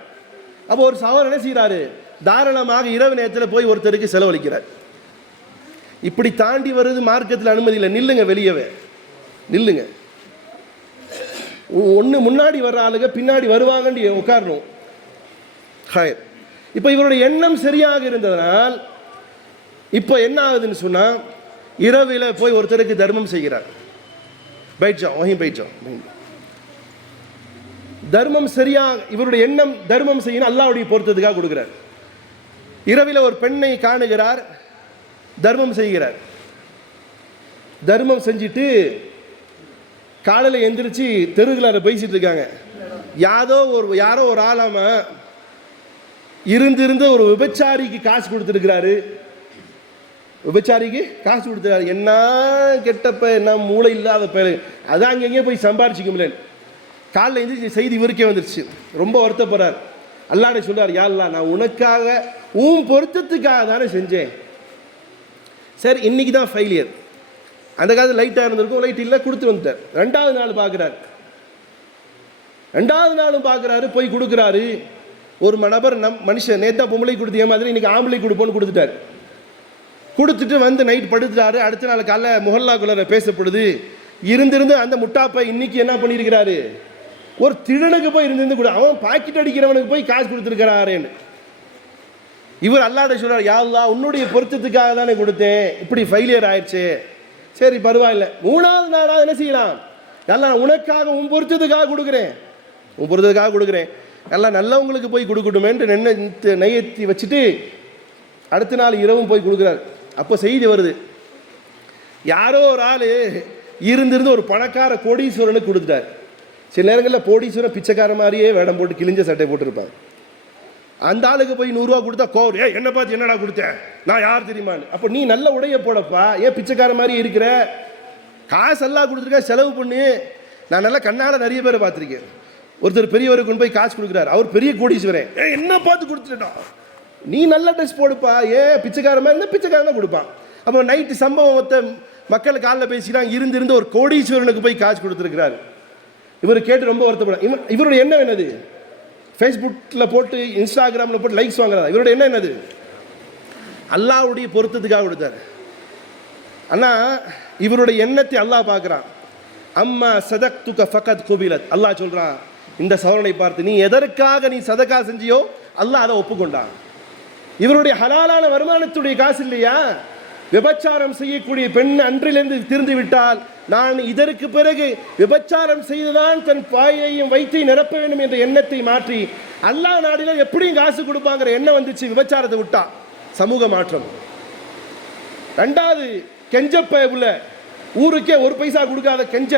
அப்போ ஒரு சகோதரர் என்ன செய்கிறாரு, தாராளமாக இரவு நேரத்தில் போய் ஒருத்தருக்கு செலவழிக்கிறார். இப்படி தாண்டி வருது மார்க்கத்தில் அனுமதி இல்லை. நில்லுங்க, வெளியவே நில்லுங்க. ஒன்று முன்னாடி வர்ற ஆளுங்க பின்னாடி வருவாங்கன்னு உட்காரணும். ஹயர். இப்போ இவருடைய எண்ணம் சரியாக இருந்ததனால் இப்போ என்ன ஆகுதுன்னு சொன்னால், இரவில் போய் ஒருத்தருக்கு தர்மம் செய்கிறார். பைட்ஜா வஹீம் பைட்ஜா தர்மம் சரியாக, இவருடைய எண்ணம் தர்மம் செய்யணும் அல்லாஹ்வுடைய பொறுத்ததுக்காக கொடுக்குறார். இரவில் ஒரு பெண்ணை காணுகிறார், தர்மம் செய்கிறார். தர்மம் செஞ்சுட்டு காலையில் எந்திரிச்சு தெருவில் பேசிட்டு இருக்காங்க. யாரோ ஒரு ஆளாம இருந்து ஒரு விபச்சாரிக்கு காசு கொடுத்துருக்கிறாரு. விபச்சாரிக்கு காசு கொடுத்துருக்காரு. என்ன கெட்டப்ப, என்ன மூளை இல்லாத பேர், அதான் அங்கங்கே போய் சம்பாரிச்சிக்க முடியல. காலையில் எந்திரிச்சு செய்தி இவருக்கே வந்துருச்சு. ரொம்ப வருத்தப்படுறார். அல்லாஹ்ட்ட சொல்றார், யா அல்லாஹ் நான் உனக்காக உன் பொருத்தத்துக்காக தானே செஞ்சேன். சரி, இன்னைக்கு தான் ஃபெயிலியர். அந்த காலத்தில் லைட்டாக இருந்திருக்கும், லைட் இல்லை, கொடுத்து வந்துட்டார். ரெண்டாவது நாள் பார்க்குறாரு. ரெண்டாவது நாளும் பார்க்குறாரு, போய் கொடுக்குறாரு. ஒரு நபர் மனுஷன் நேத்தா பொம்பளை கொடுத்து மாதிரி இன்னைக்கு ஆம்பளை கொடுப்போன்னு கொடுத்துட்டார். கொடுத்துட்டு வந்து நைட் படுத்துட்டாரு. அடுத்த நாள் காலைல முஹல்லாக்குள்ள பேசப்படுது. இருந்திருந்து அந்த முட்டாப்பை இன்னைக்கு என்ன பண்ணியிருக்கிறாரு, ஒரு திருடனுக்கு போய் இருந்து கூட அவன் பாக்கெட் அடிக்கிறவனுக்கு போய் காசு கொடுத்துருக்கிறாருன்னு. இவர் அல்லாஹ்ட்ட சொல்றார், யா அல்லாஹ் உன்னுடைய பொருத்தத்துக்காக தானே கொடுத்தேன், இப்படி ஃபெயிலியர் ஆயிடுச்சு. சரி பரவாயில்ல, மூணாவது நாளாக என்ன செய்யலாம், எல்லாம் உனக்காக உன் பொருத்தத்துக்காக கொடுக்குறேன், உன் பொருத்தத்துக்காக கொடுக்குறேன், எல்லாம் நல்லவங்களுக்கு போய் கொடுக்கட்டுமேன்ட்டு நெய்யத்தி வச்சுட்டு அடுத்த நாள் இரவும் போய் கொடுக்குறாரு. அப்போ செய்தி வருது, யாரோ ஒரு ஆள் இருந்திருந்து ஒரு பணக்கார கோடீஸ்வரனுக்கு கொடுத்துட்டார். சில நேரங்களில் போலீஸும் பிச்சைக்கார மாதிரியே வேடம் போட்டு கிழிஞ்ச சட்டை போட்டிருப்பாங்க. அந்த ஆளுக்கு போய் 100 ரூபா கொடுத்தா கோவர், என்ன பார்த்து என்னடா கொடுத்தேன், நான் யார் தெரியுமான்னு. அப்போ நீ நல்ல உடைய போடப்பா, ஏன் பிச்சைக்கார மாதிரி இருக்கிற, காசு எல்லாம் கொடுத்துருக்க, செலவு பண்ணு. நான் நல்லா கண்ணால் நிறைய பேரை பார்த்துருக்கேன். ஒருத்தர் பெரியவருக்கு கொண்டு போய் காசு கொடுக்குறாரு, அவர் பெரிய கோடீஸ்வரன், என்ன பார்த்து கொடுத்துட்டா, நீ நல்ல ட்ரெஸ் போடுப்பா, ஏன் பிச்சைக்கார மாதிரி இருந்தால் பிச்சைக்காரன் தான் கொடுப்பான். அப்போ நைட்டு சம்பவம் மொத்த மக்கள் காலில் பேசிக்கிறாங்க, இருந்து ஒரு கோடீஸ்வரனுக்கு போய் காசு கொடுத்துருக்கிறாரு. இவர் கேட்டு ரொம்ப வருத்தப்படும். இவருடைய எண்ணம் என்னது, ஃபேஸ்புக்கில் போட்டு இன்ஸ்டாகிராமில் போட்டு லைக்ஸ் வாங்குறதா? இவருடைய எண்ணம் என்னது, அல்லாஹ்வுடைய பொருத்தத்துக்காக கொடுத்தாரு. ஆனால் இவருடைய எண்ணத்தை அல்லாஹ் பார்க்குறான். அம்மா சதக்துக ஃபகத் குபிலத், அல்லாஹ் சொல்கிறான் இந்த சவரனை பார்த்து, நீ எதற்காக நீ சதக்கா செஞ்சியோ அல்லாஹ் அதை ஒப்புக்கொண்டான். இவருடைய ஹலாலான வருமானத்துடைய காசு இல்லையா. விபச்சாரம் செய்யக்கூடிய பெண் அன்றிலிருந்து திருந்து விட்டால் நான் இதற்கு பிறகு விபச்சாரம் செய்துதான் தன் பாயையும் வயிற்றை நிரப்ப வேண்டும் என்ற எண்ணத்தை மாற்றி அல்லாஹ் நாடினால் எப்படியும் காசு கொடுப்பாங்கிற எண்ணம் வந்துச்சு. விபச்சாரத்தை விட்டா சமூக மாற்றம். ரெண்டாவது கெஞ்சப்ப ஊருக்கே ஒரு பைசா கொடுக்காத கெஞ்ச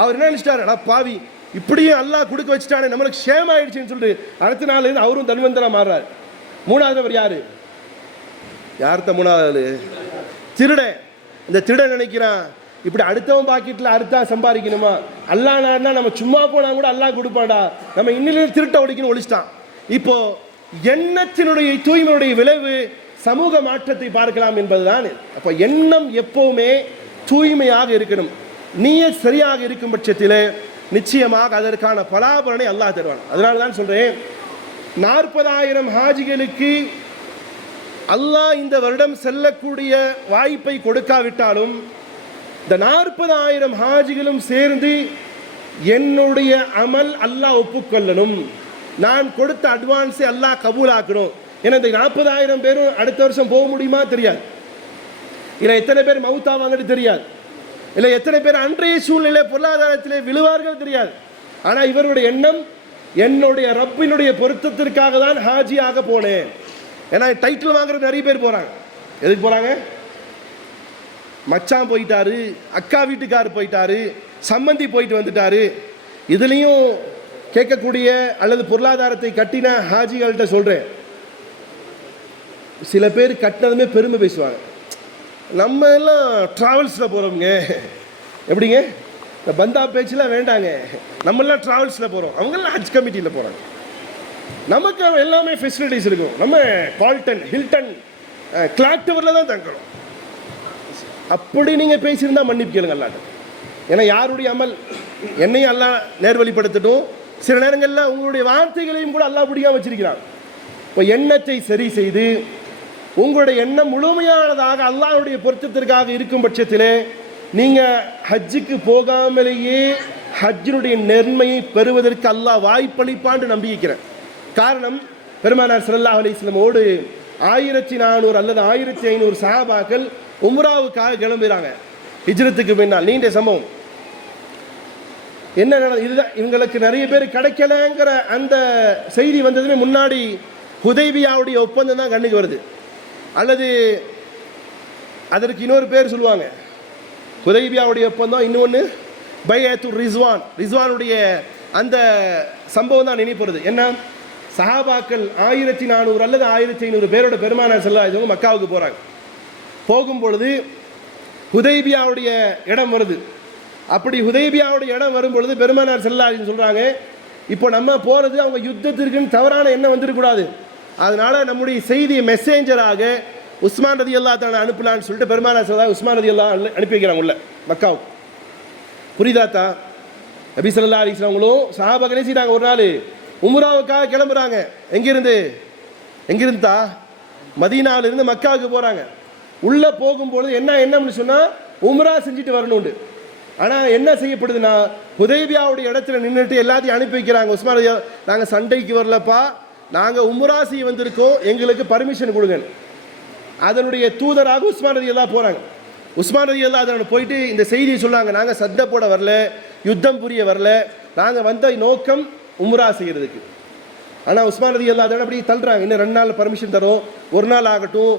அவர் என்ன நினைச்சிட்டாரு, பாவி இப்படியும் அல்லாஹ் கொடுக்க வச்சுட்டானே நம்மளுக்கு ஷேம் ஆயிடுச்சுன்னு சொல்லிட்டு அடுத்த நாள் அவரும் தன்வந்தரா மாறுறாரு. மூணாவது அவர் யாரு, யார்த்த மூணாவது திருட. இந்த திருட நினைக்கிறான் இப்படி அடுத்தவன் பாக்கெட்டில் அறுத்தா சம்பாதிக்கணுமா, அல்லாஹ் நாடுனா நம்ம சும்மா போனா கூட அல்லாஹ் கொடுப்பாடா, நம்ம இன்னிலிருந்து திருட்ட ஒழிக்கணும் ஒழிச்சிட்டான். இப்போ எண்ணத்தினுடைய தூய்மையுடைய விளைவு சமூக மாற்றத்தை பார்க்கலாம் என்பதுதான். அப்போ எண்ணம் எப்பவுமே தூய்மையாக இருக்கணும். நீயே சரியாக இருக்கும் பட்சத்தில் நிச்சயமாக அதற்கான பலாபலனை அல்லாஹ் தருவான். அதனால தான் சொல்றேன், 40,000 ஹாஜிகளுக்கு அல்லாஹ் இந்த வருடம் செல்லக்கூடிய வாய்ப்பை கொடுக்காவிட்டாலும் இந்த 40,000 ஹாஜிகளும் சேர்ந்து என்னுடைய அமல் அல்லாஹ் ஒப்புக்கொள்ளணும், நான் கொடுத்த அட்வான்ஸை அல்லாஹ் கபூலாக்கணும். ஏன்னா இந்த 40,000 பேரும் அடுத்த வருஷம் போக முடியுமா தெரியாது, இல்லை எத்தனை பேர் மவுத்தாவாங்கன்னு தெரியாது, இல்லை எத்தனை பேர் அன்றைய சூழ்நிலை பொருளாதாரத்திலே விழுவார்கள் தெரியாது. ஆனால் இவருடைய எண்ணம் என்னுடைய ரப்பினுடைய பொருத்தத்திற்காக தான் ஹாஜியாக போனேன். ஏன்னா டைட்டில் வாங்குறது நிறைய பேர் போகிறாங்க. எதுக்கு போகிறாங்க, மச்சான் போயிட்டாரு, அக்கா வீட்டுக்கார் போயிட்டாரு, சம்மந்தி போயிட்டு வந்துட்டாரு. இதுலேயும் கேட்கக்கூடிய அல்லது பொருளாதாரத்தை கட்டின ஹாஜிகள்கிட்ட சொல்கிறேன், சில பேர் கட்டினதுமே பெருமை பேசுவாங்க. நம்ம எல்லாம் ட்ராவல்ஸில் போகிறோம்ங்க, எப்படிங்க இந்த பந்தா பேச்சுலாம் வேண்டாங்க, நம்மெல்லாம் ட்ராவல்ஸில் போகிறோம், அவங்கெல்லாம் ஹஜ் கமிட்டியில் போகிறாங்க, நமக்கு எல்லாமே ஃபெசிலிட்டிஸ் இருக்கும், நம்ம கால்டன் ஹில்டன் கிளாக் டவரில் தான் தங்கணும். அப்படி நீங்கள் பேசியிருந்தா மன்னிப்பு கேளுங்க அல்லாட்ட. ஏன்னா யாருடைய அமல் என்னையும் அல்லாஹ் நேர்வழிப்படுத்தட்டும். சில நேரங்களில் உங்களுடைய வார்த்தைகளையும் கூட அல்லாஹ் பிடிக்காம வச்சிருக்கிறான். இப்போ எண்ணத்தை சரி செய்து உங்களுடைய எண்ணம் முழுமையானதாக அல்லாஹ்வுடைய பொருத்தத்திற்காக இருக்கும் பட்சத்தில் நீங்கள் ஹஜ்ஜுக்கு போகாமலேயே ஹஜ்ஜினுடைய நன்மையை பெறுவதற்கு அல்லாஹ் வாய்ப்பளிப்பான்னு நம்பிக்கிறேன். காரணம், பெருமானார் ஸல்லல்லாஹு அலைஹி வஸல்லமோடு 1400 அல்லது 1500 சஹாபாக்கள் உம்ராவுக்காக கிளம்புறாங்க ஹிஜ்ரத்துக்கு பின்னால். நீண்ட சம்பவம். என்ன இதுதான் இவங்களுக்கு நிறைய பேர் கிடைக்கலங்கிற அந்த செய்தி வந்ததுமே முன்னாடி ஹுதைபியாவுடைய ஒப்பந்தம் தான் கண்ணுக்கு வருது. அல்லது அதற்கு இன்னொரு பேர் சொல்லுவாங்க, ஹுதைபியாவுடைய ஒப்பந்தம், இன்னொன்று பைஅத்துர் ரிஸ்வான், ரிஸ்வானுடைய அந்த சம்பவம் தான் நினைப்பது. என்ன, சஹாபாக்கள் 1400 அல்லது 1500 பேரோட பெருமானார் ஸல்லல்லாஹு அலைஹி வஸல்லம் மக்காவுக்கு போகிறாங்க. போகும்பொழுது ஹுதைபியாவுடைய இடம் வருது. அப்படி ஹுதைபியாவுடைய இடம் வரும் பொழுது பெருமானார் ஸல்லல்லாஹு அலைஹி வஸல்லம் சொல்கிறாங்க, இப்போ நம்ம போகிறது அவங்க யுத்தத்திற்குன்னு தவறான எண்ணம் வந்துடக்கூடாது, அதனால நம்முடைய செய்தியை மெசேஞ்சராக உஸ்மான் ரலியல்லாஹு தஆலா அனுப்பலான்னு சொல்லிட்டு பெருமானார் ஸல்லல்லாஹு உஸ்மான் ரலியல்லாஹு அனுப்பி வைக்கிறாங்க உள்ள மக்காவுக்கு. புரியுதாத்தா? நபி ஸல்லல்லாஹு அலைஹி வஸல்லம் அவங்களும் சஹாபாக்களே செய்றாங்க. ஒரு நாள் உம்ராவுக்காக கிளம்புறாங்க. எங்கிருந்தா மதீனாவிலிருந்து மக்காவுக்கு போகிறாங்க. உள்ளே போகும்பொழுது என்ன எண்ணம்னு சொன்னால் உம்ரா செஞ்சுட்டு வரணுண்டு. ஆனால் என்ன செய்யப்படுதுன்னா, ஹுதைபியாவுடைய இடத்துல நின்றுட்டு எல்லாத்தையும் அனுப்பி வைக்கிறாங்க. உஸ்மான் ரலியல்லாஹு, நாங்கள் சண்டைக்கு வரலப்பா, நாங்கள் உம்ரா செய்ய வந்திருக்கோம், எங்களுக்கு பர்மிஷன் கொடுங்க. அதனுடைய தூதராக உஸ்மான் ரலியல்லாஹு போகிறாங்க. உஸ்மான் ரலியல்லாஹு அதனோட போயிட்டு இந்த செய்தியை சொன்னாங்க, நாங்கள் சண்டை போட வரல, யுத்தம் புரிய வரல, நாங்கள் வந்த நோக்கம் உம்ரா செய்கிறதுக்கு. ஆனால் உஸ்மான் ரலியல்லாஹு அதோட அப்படி தள்ளுறாங்க, இன்னும் 2 நாள் பர்மிஷன் தரோம், ஒரு நாள் ஆகட்டும்,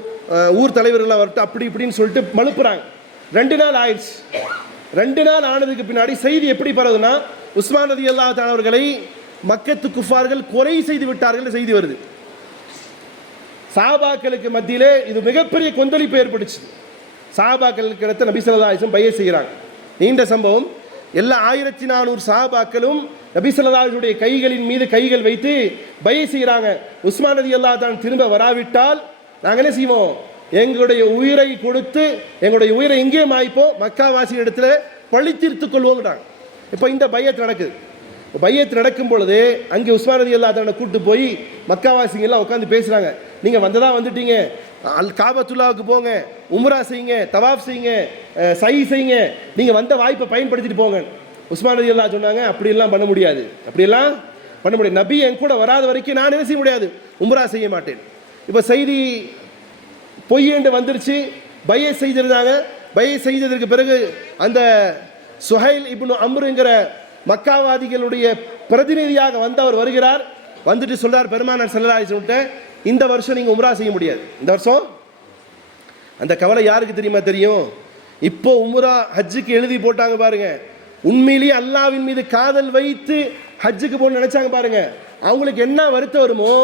ஊர் தலைவர்களாக வரட்டும், அப்படி இப்படின்னு சொல்லிட்டு மழுப்புறாங்க. 2 நாள் ஆயிடுச்சு. 2 நாள் ஆனதுக்கு பின்னாடி செய்தி எப்படி பரவுதுன்னா, உஸ்மான் ரலியல்லாஹு தஆலா அவர்களை மக்கத்து குஃபார்கள் கொலை செய்து விட்டார்கள் செய்தி வருது. சஹாபாக்களுக்கு மத்தியிலே இது மிகப்பெரிய கொந்தளிப்பு ஏற்பட்டுச்சு. சஹாபாக்களுக்கு இடத்த நபி ஸல்லல்லாஹு அலைஹி வஸல்லம் பைஅத் செய்கிறாங்க. நீண்ட சம்பவம். எல்லா 1400 சஹாபாக்களும் நபி ஸல்லல்லாஹு அலைஹி வஸல்லம் கைகளின் மீது கைகள் வைத்து பைஅத் செய்கிறாங்க. உஸ்மான் ரலியல்லாஹு தஆலா திரும்ப வராவிட்டால் நாங்கள் என்ன செய்வோம், எங்களுடைய உயிரை கொடுத்து எங்களுடைய உயிரை எங்கே மாய்ப்போம், மக்காவாசி இடத்துல பழி தீர்த்துக் கொள்வோங்கிறாங்க. இப்போ இந்த பையத் நடக்குது. பையத் நடக்கும் பொழுது அங்கே உஸ்மான் ரலியல்லாஹு தஆலா கூட்டு போய் மக்காவாசிங்கெல்லாம் உட்காந்து பேசுகிறாங்க. நீங்கள் வந்துட்டீங்க, காபத்துல்லாவுக்கு போங்க, உம்ரா செய்யுங்க, தவாஃப் செய்யுங்க, சை செய்யுங்க, நீங்கள் வந்த வாய்ப்பை பயன்படுத்திட்டு போங்க. உஸ்மான் ரலியல்லாஹு சொன்னாங்க, அப்படியெல்லாம் பண்ண முடியாது, அப்படியெல்லாம் பண்ண முடியாது. நபி என் கூட வராத வரைக்கும் நான் என்ன செய்ய முடியாது, உம்ரா செய்ய மாட்டேன். இப்போ செய்தி பொய்யேண்டு வந்துருச்சு. பையத் செய்திருந்தாங்க. பையத் செய்ததற்கு பிறகு அந்த சுஹைல் இப்னு அம்ருங்கிற மக்காவாதிகளுடைய பிரதிநிதியாக வந்தவர் வருகிறார். வந்துட்டு சொல்றார், பெருமானார் ஸல்லல்லாஹு அலைஹி வஸல்லம், இந்த வருஷம் நீங்கள் உம்ரா செய்ய முடியாது. இந்த வருஷம் அந்த கவலை யாருக்கு தெரியுமா தெரியும்? இப்போ உம்ரா ஹஜ்ஜுக்கு எழுதி போட்டாங்க பாருங்க. உண்மையிலேயே அல்லாஹ்வின் மீது காதல் வைத்து ஹஜ்ஜுக்கு போகணும்னு நினைச்சாங்க பாருங்க. அவங்களுக்கு என்ன வருத்தம் வருமோ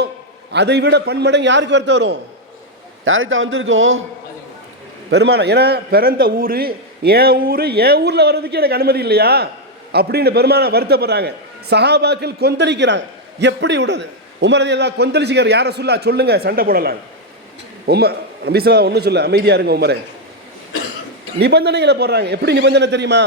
அதை விட பன்மடங்கு யாருக்கு வருத்தம் வரும்? யாருக்கு தான் வந்திருக்கும்? பெருமானா. ஏன்னா பிறந்த ஊர் என் ஊரில் வர்றதுக்கு எனக்கு அனுமதி இல்லையா அப்படின்னு பெருமானா வருத்தப்படுறாங்க. சஹாபாக்கள் கொந்தளிக்கிறாங்க. எப்படி விடுறது? உமர் ரலியல்லாஹு கொந்தளிச்சுக்கார். யார சொல்லா சொல்லுங்க, சண்டை போடலாம். நபி ஸல்லல்லாஹு அலைஹி ஒன்றும் சொல்ல, அமைதியா இருங்க உமரே. நிபந்தனைகளை போடுறாங்க. எப்படி நிபந்தனை தெரியுமா?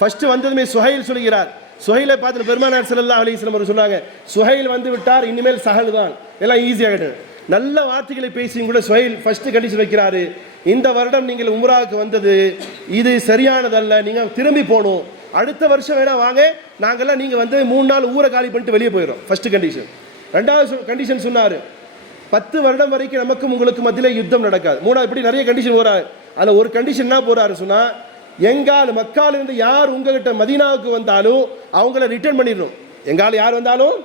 ஃபர்ஸ்ட் வந்ததுமே சுஹைல் சொல்கிறார். சுஹைலை பார்த்து பெருமானார் ஸல்லல்லாஹு அலைஹி வஸல்லம் சொன்னாங்க, சுஹைல் வந்து விட்டார், இனிமேல் சஹல் தான், எல்லாம் ஈஸியாகிட்டு. நல்ல வார்த்தைகளை பேசியும் கூட சுஹைல் ஃபர்ஸ்ட் கண்டிஷன் வைக்கிறாரு, இந்த வருடம் நீங்கள் உம்ராவுக்கு வந்தது இது சரியானதல்ல, நீங்கள் திரும்பி போகணும், அடுத்த வருஷம் வேணா வாங்க, நாங்கள்லாம் நீங்கள் வந்து 3 நாள் ஊரை காலி பண்ணிட்டு வெளியே போயிடும். First condition. ரெண்டாவது கண்டிஷன் சொன்னார், 10 வருடம் வரைக்கும் நமக்கும் உங்களுக்கு மத்தியில் யுத்தம் நடக்காது. மூணாவது இப்படி நிறைய கண்டிஷன் போறாரு. அதில் ஒரு கண்டிஷன் என்ன போறாரு சொன்னா, எங்கால் மக்காலிருந்து யார் உங்ககிட்ட மதீனாவுக்கு வந்தாலும் அவங்கள ரிட்டர்ன் பண்ணிடணும். எங்கால் யார் வந்தாலும்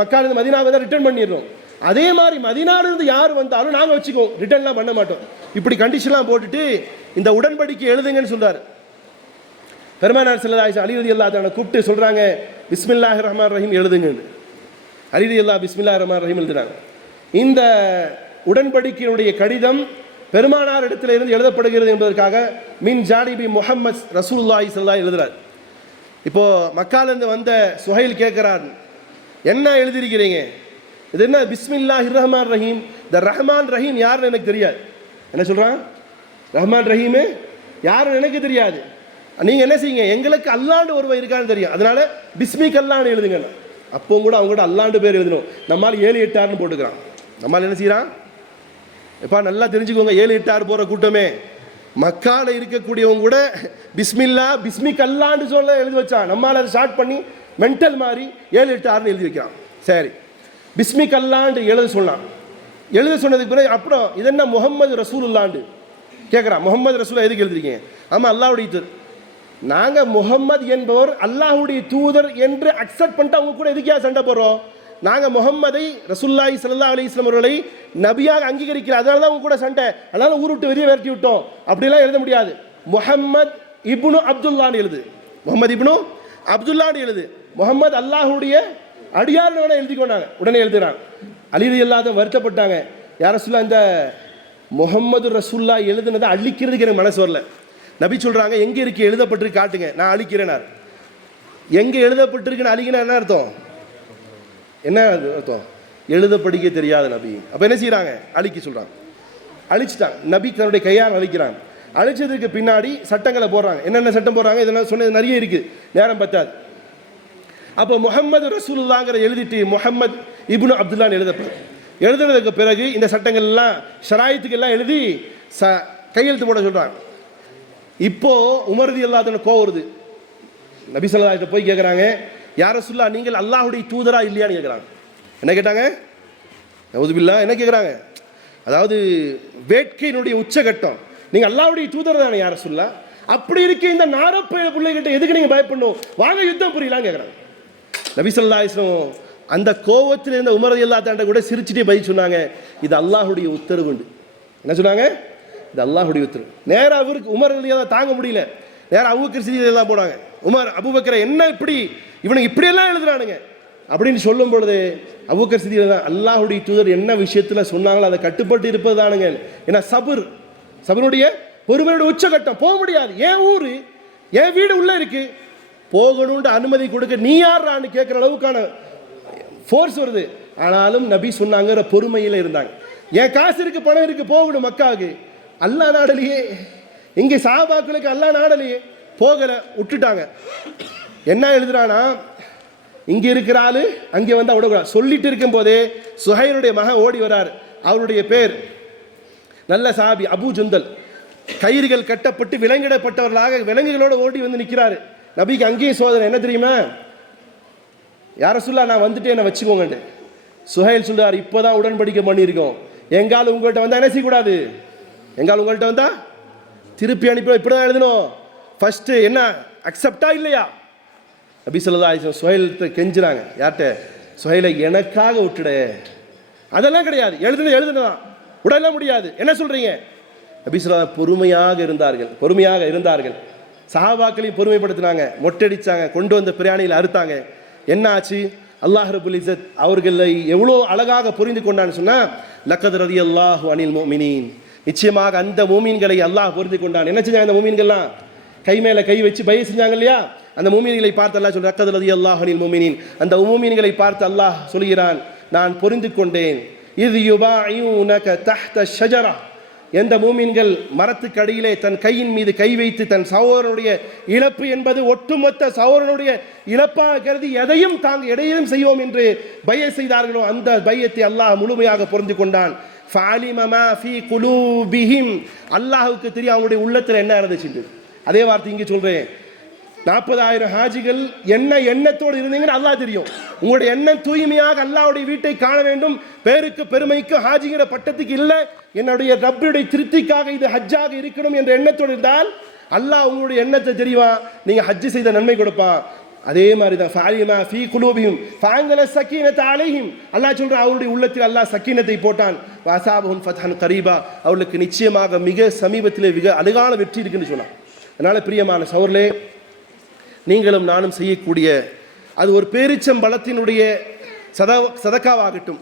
மக்காலிருந்து மதீனாவுக்கு வந்தால் ரிட்டர்ன் பண்ணிடணும். அதே மாதிரி மதீனாவிலிருந்து யார் வந்தாலும் நாங்கள் வச்சுக்கோம், ரிட்டர்ன்லாம் பண்ண மாட்டோம். இப்படி கண்டிஷன்லாம் போட்டுட்டு இந்த உடன்படிக்கை எழுதுங்கன்னு சொல்றாரு. பெருமானார் ஸல்லல்லாஹு அலைஹி அலி ரலியல்லாஹு தஆலா கூப்பிட்டு சொல்றாங்க, பிஸ்மில்லாஹிர் ரஹ்மானிர் ரஹீம் எழுதுங்கன்னு. அலி ரலியல்லாஹு பிஸ்மில்லாஹிர் ரஹ்மானிர் ரஹீம் எழுதுறாங்க. இந்த உடன்படிக்கையினுடைய கடிதம் பெருமானார் இடத்துல இருந்து எழுதப்படுகிறது என்பதற்காக மின் ஜானிபி முஹம்மத் ரசூலுல்லாஹி ஸல்லல்லாஹு அலைஹி எழுதுறார். இப்போ மக்காலிருந்து வந்த சுஹைல் கேட்கிறார், என்ன எழுதியிருக்கிறீங்க? இது என்ன பிஸ்மில்லாஹிர் ரஹ்மானிர் ரஹீம்? இந்த ரஹ்மான் ரஹீம் யாருன்னு எனக்கு தெரியாது. என்ன சொல்றான்? ரஹ்மான் ரஹீம் யாருன்னு எனக்கு தெரியாது. நீங்க என்ன செய்யுங்க, எங்களுக்கு அல்லாண்டு ஒருவன் இருக்கான்னு தெரியும், அதனால பிஸ்மிக் அல்லான்னு எழுதுங்க. அப்போ கூட அவங்க கூட அல்லாண்டு பேர் எழுதணும். நம்மால் 7, 8, 6 போட்டுக்கிறான். நம்மால் என்ன செய்யறான்? எப்பா நல்லா தெரிஞ்சுக்கோங்க, 7, 8, 6 போற கூட்டமே மக்கால இருக்கக்கூடியவங்க கூட பிஸ்மில்லா பிஸ்மிக் அல்லான்னு சொல்ல எழுதி வச்சான். நம்மால் அதை ஷார்ட் பண்ணி மென்டல் மாதிரி 7, 8, 6 எழுதி வைக்கிறான். சரி, பிஸ்மிக் அல்லாண்டு எழுத சொன்னான். எழுத சொன்னதுக்கு பிறகு அப்புறம் இது என்ன முஹம்மது ரசூலுல்லாண்டு கேட்குறான். முகமது ரசூலா எதுக்கு எழுதிருக்கீங்க? ஆமாம் அல்லாஹ்வுடைய தூதர். நாங்கள் முகம்மது என்பவர் அல்லாஹ்வுடைய தூதர் என்று அக்செப்ட் பண்ணிட்டு அவங்க கூட எதுக்கே சண்டை போடுறோம்? நாங்கள் முகம்மதை ரசூலுல்லாஹி ஸல்லல்லாஹு அலைஹி வஸல்லம் அவர்களை நபியாக அங்கீகரிக்கிறோம், அதனால தான் அவங்க கூட சண்டை, அதனால ஊர் விட்டு வெளியே விரட்டி விட்டோம். அப்படிலாம் எழுத முடியாது. முஹம்மத் இப்னு அப்துல்லான்னு எழுது, முகமது இப்னு அப்துல்லான்னு எழுது. முகம்மது அல்லாஹ்வுடைய அடியார்னு வேணா எழுதிக்கொண்டாங்க. உடனே எழுதுறாங்க. அலி ரலியல்லாஹு வருத்தப்பட்டாங்க, யார சொல்ல இந்த முகம்மது ரசூல்லா எழுதுனதை அழிக்கிறதுக்கு எனக்கு மனசு வரல. நபி சொல்றாங்க, எங்க இருக்கு எழுதப்பட்டிருக்கு காட்டுங்க, நான் அழிக்கிறேனார். எங்க எழுதப்பட்டிருக்குன்னு அழிக்கினா என்ன அர்த்தம்? என்ன அர்த்தம்? எழுத படிக்க தெரியாத நபி. அப்ப என்ன செய்யறாங்க? அழிக்க சொல்றாங்க. அழிச்சிட்டாங்க. நபி தன்னுடைய கையால் அழிக்கிறாங்க. அழிச்சதுக்கு பின்னாடி சட்டங்களை போடுறாங்க. என்னென்ன சட்டம் போடுறாங்க இதெல்லாம் சொன்னது நிறைய இருக்கு, நேரம் பத்தாது. அப்போ முஹம்மது ரசூலுல்லாஹ்ங்கற எழுதிட்டு முஹம்மது இப்னு அப்துல்லான்னு எழுதுனதுக்கு பிறகு இந்த சட்டங்கள் எல்லாம் ஷராயித்துக்கு எல்லாம் எழுதி கையெழுத்து போட சொல்றாங்க. இப்போ உமர் ரலியல்லாஹு அன்ஹு கோவம் வருது. நபி ஸல்லல்லாஹு அலைஹி வஸல்லம் போய் கேட்குறாங்க, யா ரசூலுல்லாஹ் நீங்கள் அல்லாஹ்வுடைய தூதரா இல்லையான்னு கேட்குறாங்க. என்ன கேட்டாங்க? நவுதுபில்லாஹ். என்ன கேட்குறாங்க? அதாவது வேட்கையினுடைய உச்சகட்டம், நீங்கள் அல்லாஹ்வுடைய தூதர் தானே யா ரசூலுல்லாஹ், அப்படி இருக்க இந்த நாரப்ப பிள்ளைகிட்ட எதுக்கு நீங்கள் பயப்படணும், வாங்க யுத்தம் புரியலாம் கேட்குறாங்க. நபி ஸல்லல்லாஹு அலைஹி வஸல்லம் அந்த கோவத்தில் இருந்த உமர் ரலியல்லாஹு அன்ஹு கூட சிரிச்சுட்டே பதில் சொன்னாங்க, இது அல்லாஹ்வுடைய உத்தரவு. என்ன சொன்னாங்க? இது அல்லாஹ்வுடைய உத்தரவு. நேராக அவருக்கு உமர் ரலியல்லாஹு தாங்க முடியல. யார் அபூபக்கர் சித்திக் எல்லாம் போனாங்க. உமர் அபூபக்கரை என்ன இப்படி இவனுக்கு இப்படியெல்லாம் எழுதுறானுங்க அப்படின்னு சொல்லும் பொழுது அபூபக்கர் சித்திக் தான் அல்லாஹ்வுடைய தூதர் என்ன விஷயத்தில் சொன்னாங்களோ அதை கட்டுப்பட்டு இருப்பது தானுங்க. ஏன்னா சபருடைய பொறுமையோட உச்சகட்டம். போக முடியாது, என் ஊர் என் வீடு உள்ள இருக்கு, போகணும்னு அனுமதி கொடுக்க நீ யாரான்னு கேட்குற அளவுக்கான ஃபோர்ஸ் வருது. ஆனாலும் நபி சொன்னாங்கிற பொறுமையில் இருந்தாங்க. என் காசு இருக்கு, பணம் இருக்கு, போகணும் மக்காவுக்கு. அல்லா நாடலையே, இங்கே சஹாபாக்களுக்கு அல்லா நாடலையே, போகல, விட்டுட்டாங்க. என்ன எழுதுறானா, இங்கே இருக்கிற ஆளு அங்கே வந்து விடக்கூடாது சொல்லிட்டு இருக்கும் போதே சுஹைலுடைய மகன் ஓடி வரார். அவருடைய பேர் நல்ல சாபி அபு ஜுந்தல். கயிறுகள் கட்டப்பட்டு விலங்கிடப்பட்டவர்களாக விலங்குகளோடு ஓடி வந்து நிற்கிறாரு. நபிக்கு அங்கேயும் சோதனை. என்ன தெரியுமா, யார சொல்ல நான் வந்துட்டு என்னை வச்சுக்கோங்கன்ட்டு. சுஹைல் சொல்றார், இப்போதான் உடன்படிக்கை பண்ணியிருக்கோம், எங்கால் உங்கள்கிட்ட வந்தால் என்ன செய்யக்கூடாது, எங்கால் உங்கள்கிட்ட வந்தா திருப்பி அனுப்பி இப்படி தான் எழுதணும். ஃபர்ஸ்ட் என்ன அக்செப்டா இல்லையா? நபி ஸல்லல்லாஹு அலைஹி வஸல்லம் சுஹைல்கிட்ட கெஞ்சுறாங்க. யார்கிட்ட? சுஹைலை எனக்காக விட்டுட. அதெல்லாம் கிடையாது, எழுதுனதான் உடனே முடியாது. என்ன சொல்றீங்க? நபி ஸல்லல்லாஹு பொறுமையாக இருந்தார்கள். சஹாபாக்களையும் பொறுமைப்படுத்தினாங்க, மொட்டடிச்சாங்க, கொண்டு வந்த பிரயாணியில் அறுத்தாங்க. என்ன ஆச்சு? அல்லாஹ் ரப்புல் இஸ்ஸத் அவர்களை எவ்வளோ அழகாக புரிந்து கொண்டான்னு சொன்னா, லக்கத் ரலியல்லாஹு அனில் முஃமினீன், நிச்சயமாக அந்த மூமீன்களை அல்லாஹ் புரிந்து கொண்டான். என்ன செஞ்சாங்க அந்த மூமீன்கள்லாம்? கை மேல கை வச்சு பய செஞ்சாங்க இல்லையா? அந்த மூமீன்களை பார்த்து அல்லாஹ் சொல்ற, லக்கத் ரலியல்லாஹு அனில் முஃமினீன், அந்த மூமீன்களை பார்த்து அல்லாஹ் சொல்கிறான், நான் புரிந்து கொண்டேன். இது யுபாயியூனக தஹ்த ஷஜரா, எந்த மூமின்கள் மரத்துக்கு அடியிலே தன் கையின் மீது கை வைத்து தன் சகோதரனுடைய இழப்பு என்பது ஒட்டுமொத்த சகோதரனுடைய இழப்பாக கருதி எதையும் செய்வோம் என்று பைய செய்தார்களோ அந்த பையத்தை அல்லாஹ் முழுமையாக புரிந்து கொண்டான். அல்லாஹுக்கு தெரியும் அவங்களுடைய உள்ளத்தில் என்ன இருந்துச்சு. அதே வார்த்தை இங்கே சொல்றேன். 40,000 ஹாஜிகள் என்ன எண்ணத்தோடு இருந்தீங்கன்னு அல்லாஹ் தெரியும். உங்களுடைய எண்ணம் தூய்மையாக அல்லாஹ்வுடைய வீட்டை காண வேண்டும், பேருக்கு பெருமைக்கு ஹாஜிங்கிற பட்டத்துக்கு இல்லை, என்னுடைய ரப்பியுடைய திருப்திக்காக இது ஹஜ்ஜாக இருக்கணும் என்ற எண்ணத்தோடு இருந்தால் அல்லாஹ் உங்களுடைய எண்ணத்தை தெரியுமா, நீங்க ஹஜ்ஜு செய்த நன்மை கொடுப்பான். அதே மாதிரி தான் ஃபாலிமா ஃபீ குலூபிஹிம் ஃபஅன்ஸல ஸக்கீனத அலைஹிம், அல்லாஹ் சொல்றான் அவருடைய உள்ளத்தில் அல்லாஹ் சக்கீனத்தை போட்டான். வஸாபஹும் ஃபத்ஹன் கரீபா, அவர்களுக்கு நிச்சயமாக மிக சமீபத்திலே மிக அழகான வெற்றி இருக்குன்னு சொன்னான். அதனால பிரியமான சகோதரர்களே, நீங்களும் நானும் செய்யக்கூடிய அது ஒரு பேரிச்சம்பழத்தினுடைய சதக்காவாகட்டும்,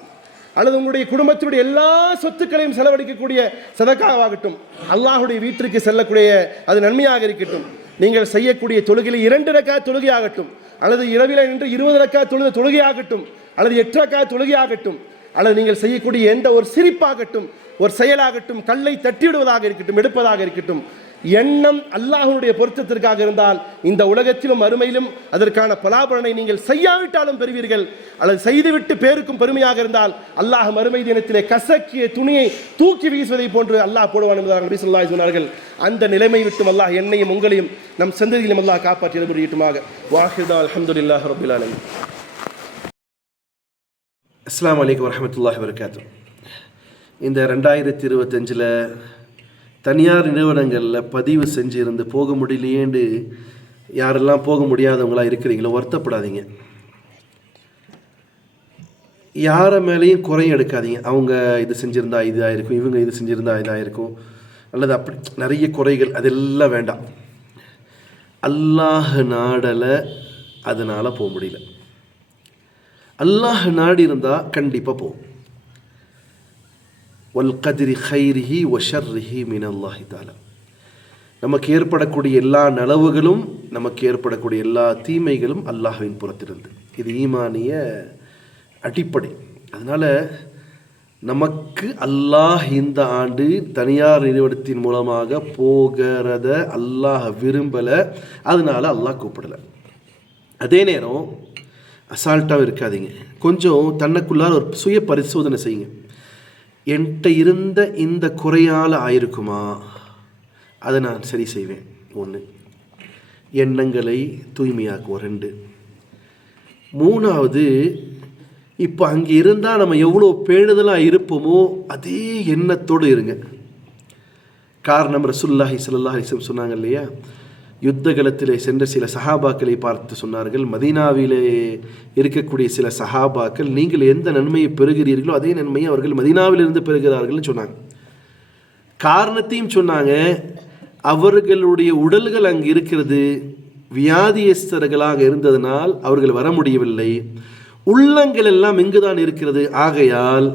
அல்லது உங்களுடைய குடும்பத்தினுடைய எல்லா சொத்துக்களையும் செலவழிக்கக்கூடிய சதக்காவாகட்டும், அல்லாஹுடைய வீட்டிற்கு செல்லக்கூடிய அது நன்மையாக இருக்கட்டும், நீங்கள் செய்யக்கூடிய தொழுகையில் 2 ரக்காத் தொழுகையாகட்டும், அல்லது இரவில் நின்று 20 ரக்காத் தொழுகையாகட்டும், அல்லது 8 ரக்காத் தொழுகையாகட்டும், அல்லது நீங்கள் செய்யக்கூடிய எந்த ஒரு சிரிப்பாகட்டும், ஒரு செயலாகட்டும், கல்லை தட்டிவிடுவதாக இருக்கட்டும், எடுப்பதாக இருக்கட்டும், எண்ணம் அல்லாஹ்வுடைய பொருத்தத்திற்காக இருந்தால் இந்த உலகத்திலும் மறுமையிலும் அதற்கான பலாபலனை நீங்கள் செய்யாவிட்டாலும் பெறுவீர்கள். அல்லது செய்துவிட்டு பேருக்கும் பெருமையாக இருந்தால் அல்லாஹ் மறுமை தினத்திலே கசக்கிய துணியை தூக்கி வீசுவதை போன்று அல்லாஹ் போடுவான் என்பதாக நபி ஸல்லல்லாஹு அலைஹி சொன்னார்கள். அந்த நிலைமை விட்டும் அல்லாஹ் என்னையும் உங்களையும் நம் சந்ததியிலும் அல்லாஹ் காப்பாற்றி புரியட்டுமாக. வாஹிதா அல்ஹம்துலில்லாஹி ரப்பில் ஆலமீன். அஸ்ஸலாமு அலைக்கும் வரஹ்மத்துல்லாஹி வபரகாத்துஹு. இந்த 2025 தனியார் நிறுவனங்களில் பதிவு செஞ்சு இருந்து போக முடியலையேண்டு யாரெல்லாம் போக முடியாதவங்களாக இருக்கிறீங்களோ வருத்தப்படாதீங்க. யாரை மேலேயும் குறையும் எடுக்காதீங்க. அவங்க இது செஞ்சுருந்தா இதாக இருக்கும், இவங்க இது செஞ்சுருந்தா இதாக இருக்கும், அல்லது அப்படி நிறைய குறைகள் அதெல்லாம் வேண்டாம். அல்லாஹ் நாடலை, அதனால் போக முடியல. அல்லாஹ் நாடி இருந்தால் கண்டிப்பாக போகும். வல் கதிரி ஹைரிஹி வ ஷர்ரிஹி மினல்லாஹி தஆலா. நமக்கு ஏற்படக்கூடிய எல்லா நலவுகளும், நமக்கு ஏற்படக்கூடிய எல்லா தீமைகளும் அல்லாஹ்வின் புறத்திலிருந்து. இது ஈமானிய அடிப்படை. அதனால் நமக்கு அல்லாஹ் இந்த ஆண்டு தனியார் நிறுவனத்தின் மூலமாக போகிறத அல்லாஹ் விரும்பலை, அதனால் அல்லாஹ் கூப்பிடலை. அதே நேரம் அசால்ட்டாக இருக்காதீங்க. கொஞ்சம் தன்னைக்குள்ளார ஒரு சுய பரிசோதனை செய்யுங்க. என்கிட்ட இருந்த இந்த குறையால் ஆயிருக்குமா, அதை நான் சரி செய்வேன். 1, எண்ணங்களை தூய்மையாக்குவோம். 2, 3வது, இப்போ அங்கே இருந்தால் நம்ம எவ்வளோ பேணுதலாக இருப்போமோ அதே எண்ணத்தோடு இருங்க. காரணம் ரசூலுல்லாஹி ஸல்லல்லாஹு அலைஹி வஸல்லம் சொன்னாங்க இல்லையா, யுத்த களத்திலே சென்ற சில சஹாபாக்களை பார்த்து சொன்னார்கள், மதீனாவிலே இருக்கக்கூடிய சில சஹாபாக்கள் நீங்கள் எந்த நன்மையை பெறுகிறீர்களோ அதே நன்மையை அவர்கள் மதீனாவிலிருந்து பெறுகிறார்கள்னு சொன்னாங்க. காரணத்தையும் சொன்னாங்க. அவர்களுடைய உடல்கள் அங்கு இருக்கிறது, வியாதியஸ்தர்களாக இருந்ததனால் அவர்கள் வர முடியவில்லை. உள்ளங்கள் எல்லாம் இங்குதான் இருக்கிறது. ஆகையால்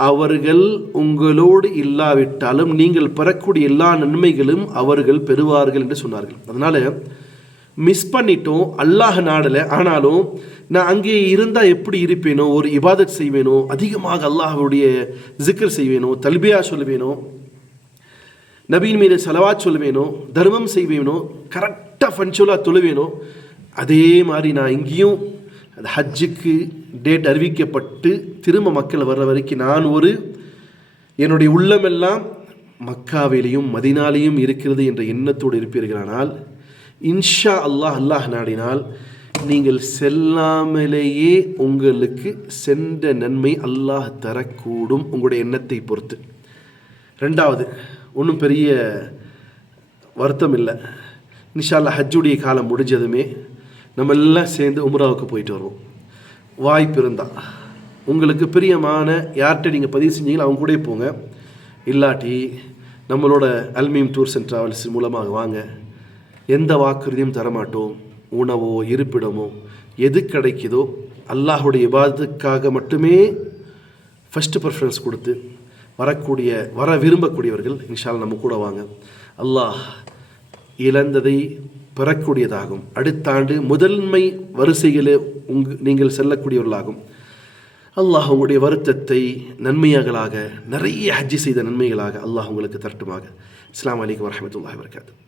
அவர்கள் உங்களோடு இல்லாவிட்டாலும் நீங்கள் பெறக்கூடிய எல்லா நன்மைகளும் அவர்கள் பெறுவார்கள் என்று சொன்னார்கள். அதனால் மிஸ் பண்ணிட்டோம், அல்லாஹ் நாடலை. ஆனாலும் நான் அங்கே இருந்தால் எப்படி இருப்பேனோ, ஒரு இபாதத் செய்வேனோ, அதிகமாக அல்லாஹ்வுடைய ஜிக்ர் செய்வேனோ, தல்பியா சொல்லுவேனோ, நபியின் மீது ஸலவாத் சொல்லுவேனோ, தர்மம் செய்வேனோ, கரெக்டாக ஃபன்சுலாக தொழுவேனோ, அதே மாதிரி நான் இங்கேயும் அந்த ஹஜ்ஜுக்கு டேட் அறிவிக்கப்பட்டு திரும்ப மக்கள் வர்ற வரைக்கும் நான் என்னுடைய உள்ளமெல்லாம் மக்காவிலையும் மதினாலையும் இருக்கிறது என்ற எண்ணத்தோடு இருப்பீர்களானால் இன்ஷா அல்லாஹ் நாடினால் நீங்கள் செல்லாமலேயே உங்களுக்கு சென்ற நன்மை அல்லாஹ் தரக்கூடும், உங்களுடைய எண்ணத்தை பொறுத்து. ரெண்டாவது, ஒன்றும் பெரிய வருத்தம் இல்லை. இன்ஷா அல்லாஹ் ஹஜ்ஜுடைய காலம் முடிஞ்சதுமே நம்ம எல்லாம் சேர்ந்து உம்ராவுக்கு போயிட்டு வருவோம். வாய்ப்பு இருந்தால் உங்களுக்கு பிரியமான யார்கிட்ட நீங்கள் பதிவு செஞ்சீங்களோ அவங்க கூட போங்க. இல்லாட்டி நம்மளோட அல்மீம் டூர்ஸ் அண்ட் ட்ராவல்ஸ் மூலமாக வாங்க. எந்த வாக்குறுதியும் தரமாட்டோம். உணவோ இருப்பிடமோ எது கிடைக்குதோ அல்லாஹுடைய இபாதத்துக்காக மட்டுமே ஃபஸ்ட்டு ப்ரிஃபரன்ஸ் கொடுத்து வர விரும்பக்கூடியவர்கள் இன்ஷா அல்லாஹ் நம்ம கூட வாங்க. அல்லாஹ் இழந்ததை பெறக்கூடியதாகும். அடுத்த ஆண்டு முதன்மை வரிசைகளே நீங்கள் செல்லக்கூடியவர்களாகும். அல்லாஹ் உங்களுடைய வருத்தத்தை நன்மைகளாக, நிறைய ஹஜ்ஜி செய்த நன்மைகளாக அல்லாஹ் உங்களுக்கு தரட்டுமாக. அஸ்ஸலாமு அலைக்கும் வரஹ்மத்துல்லாஹி வபரகாத்துஹு.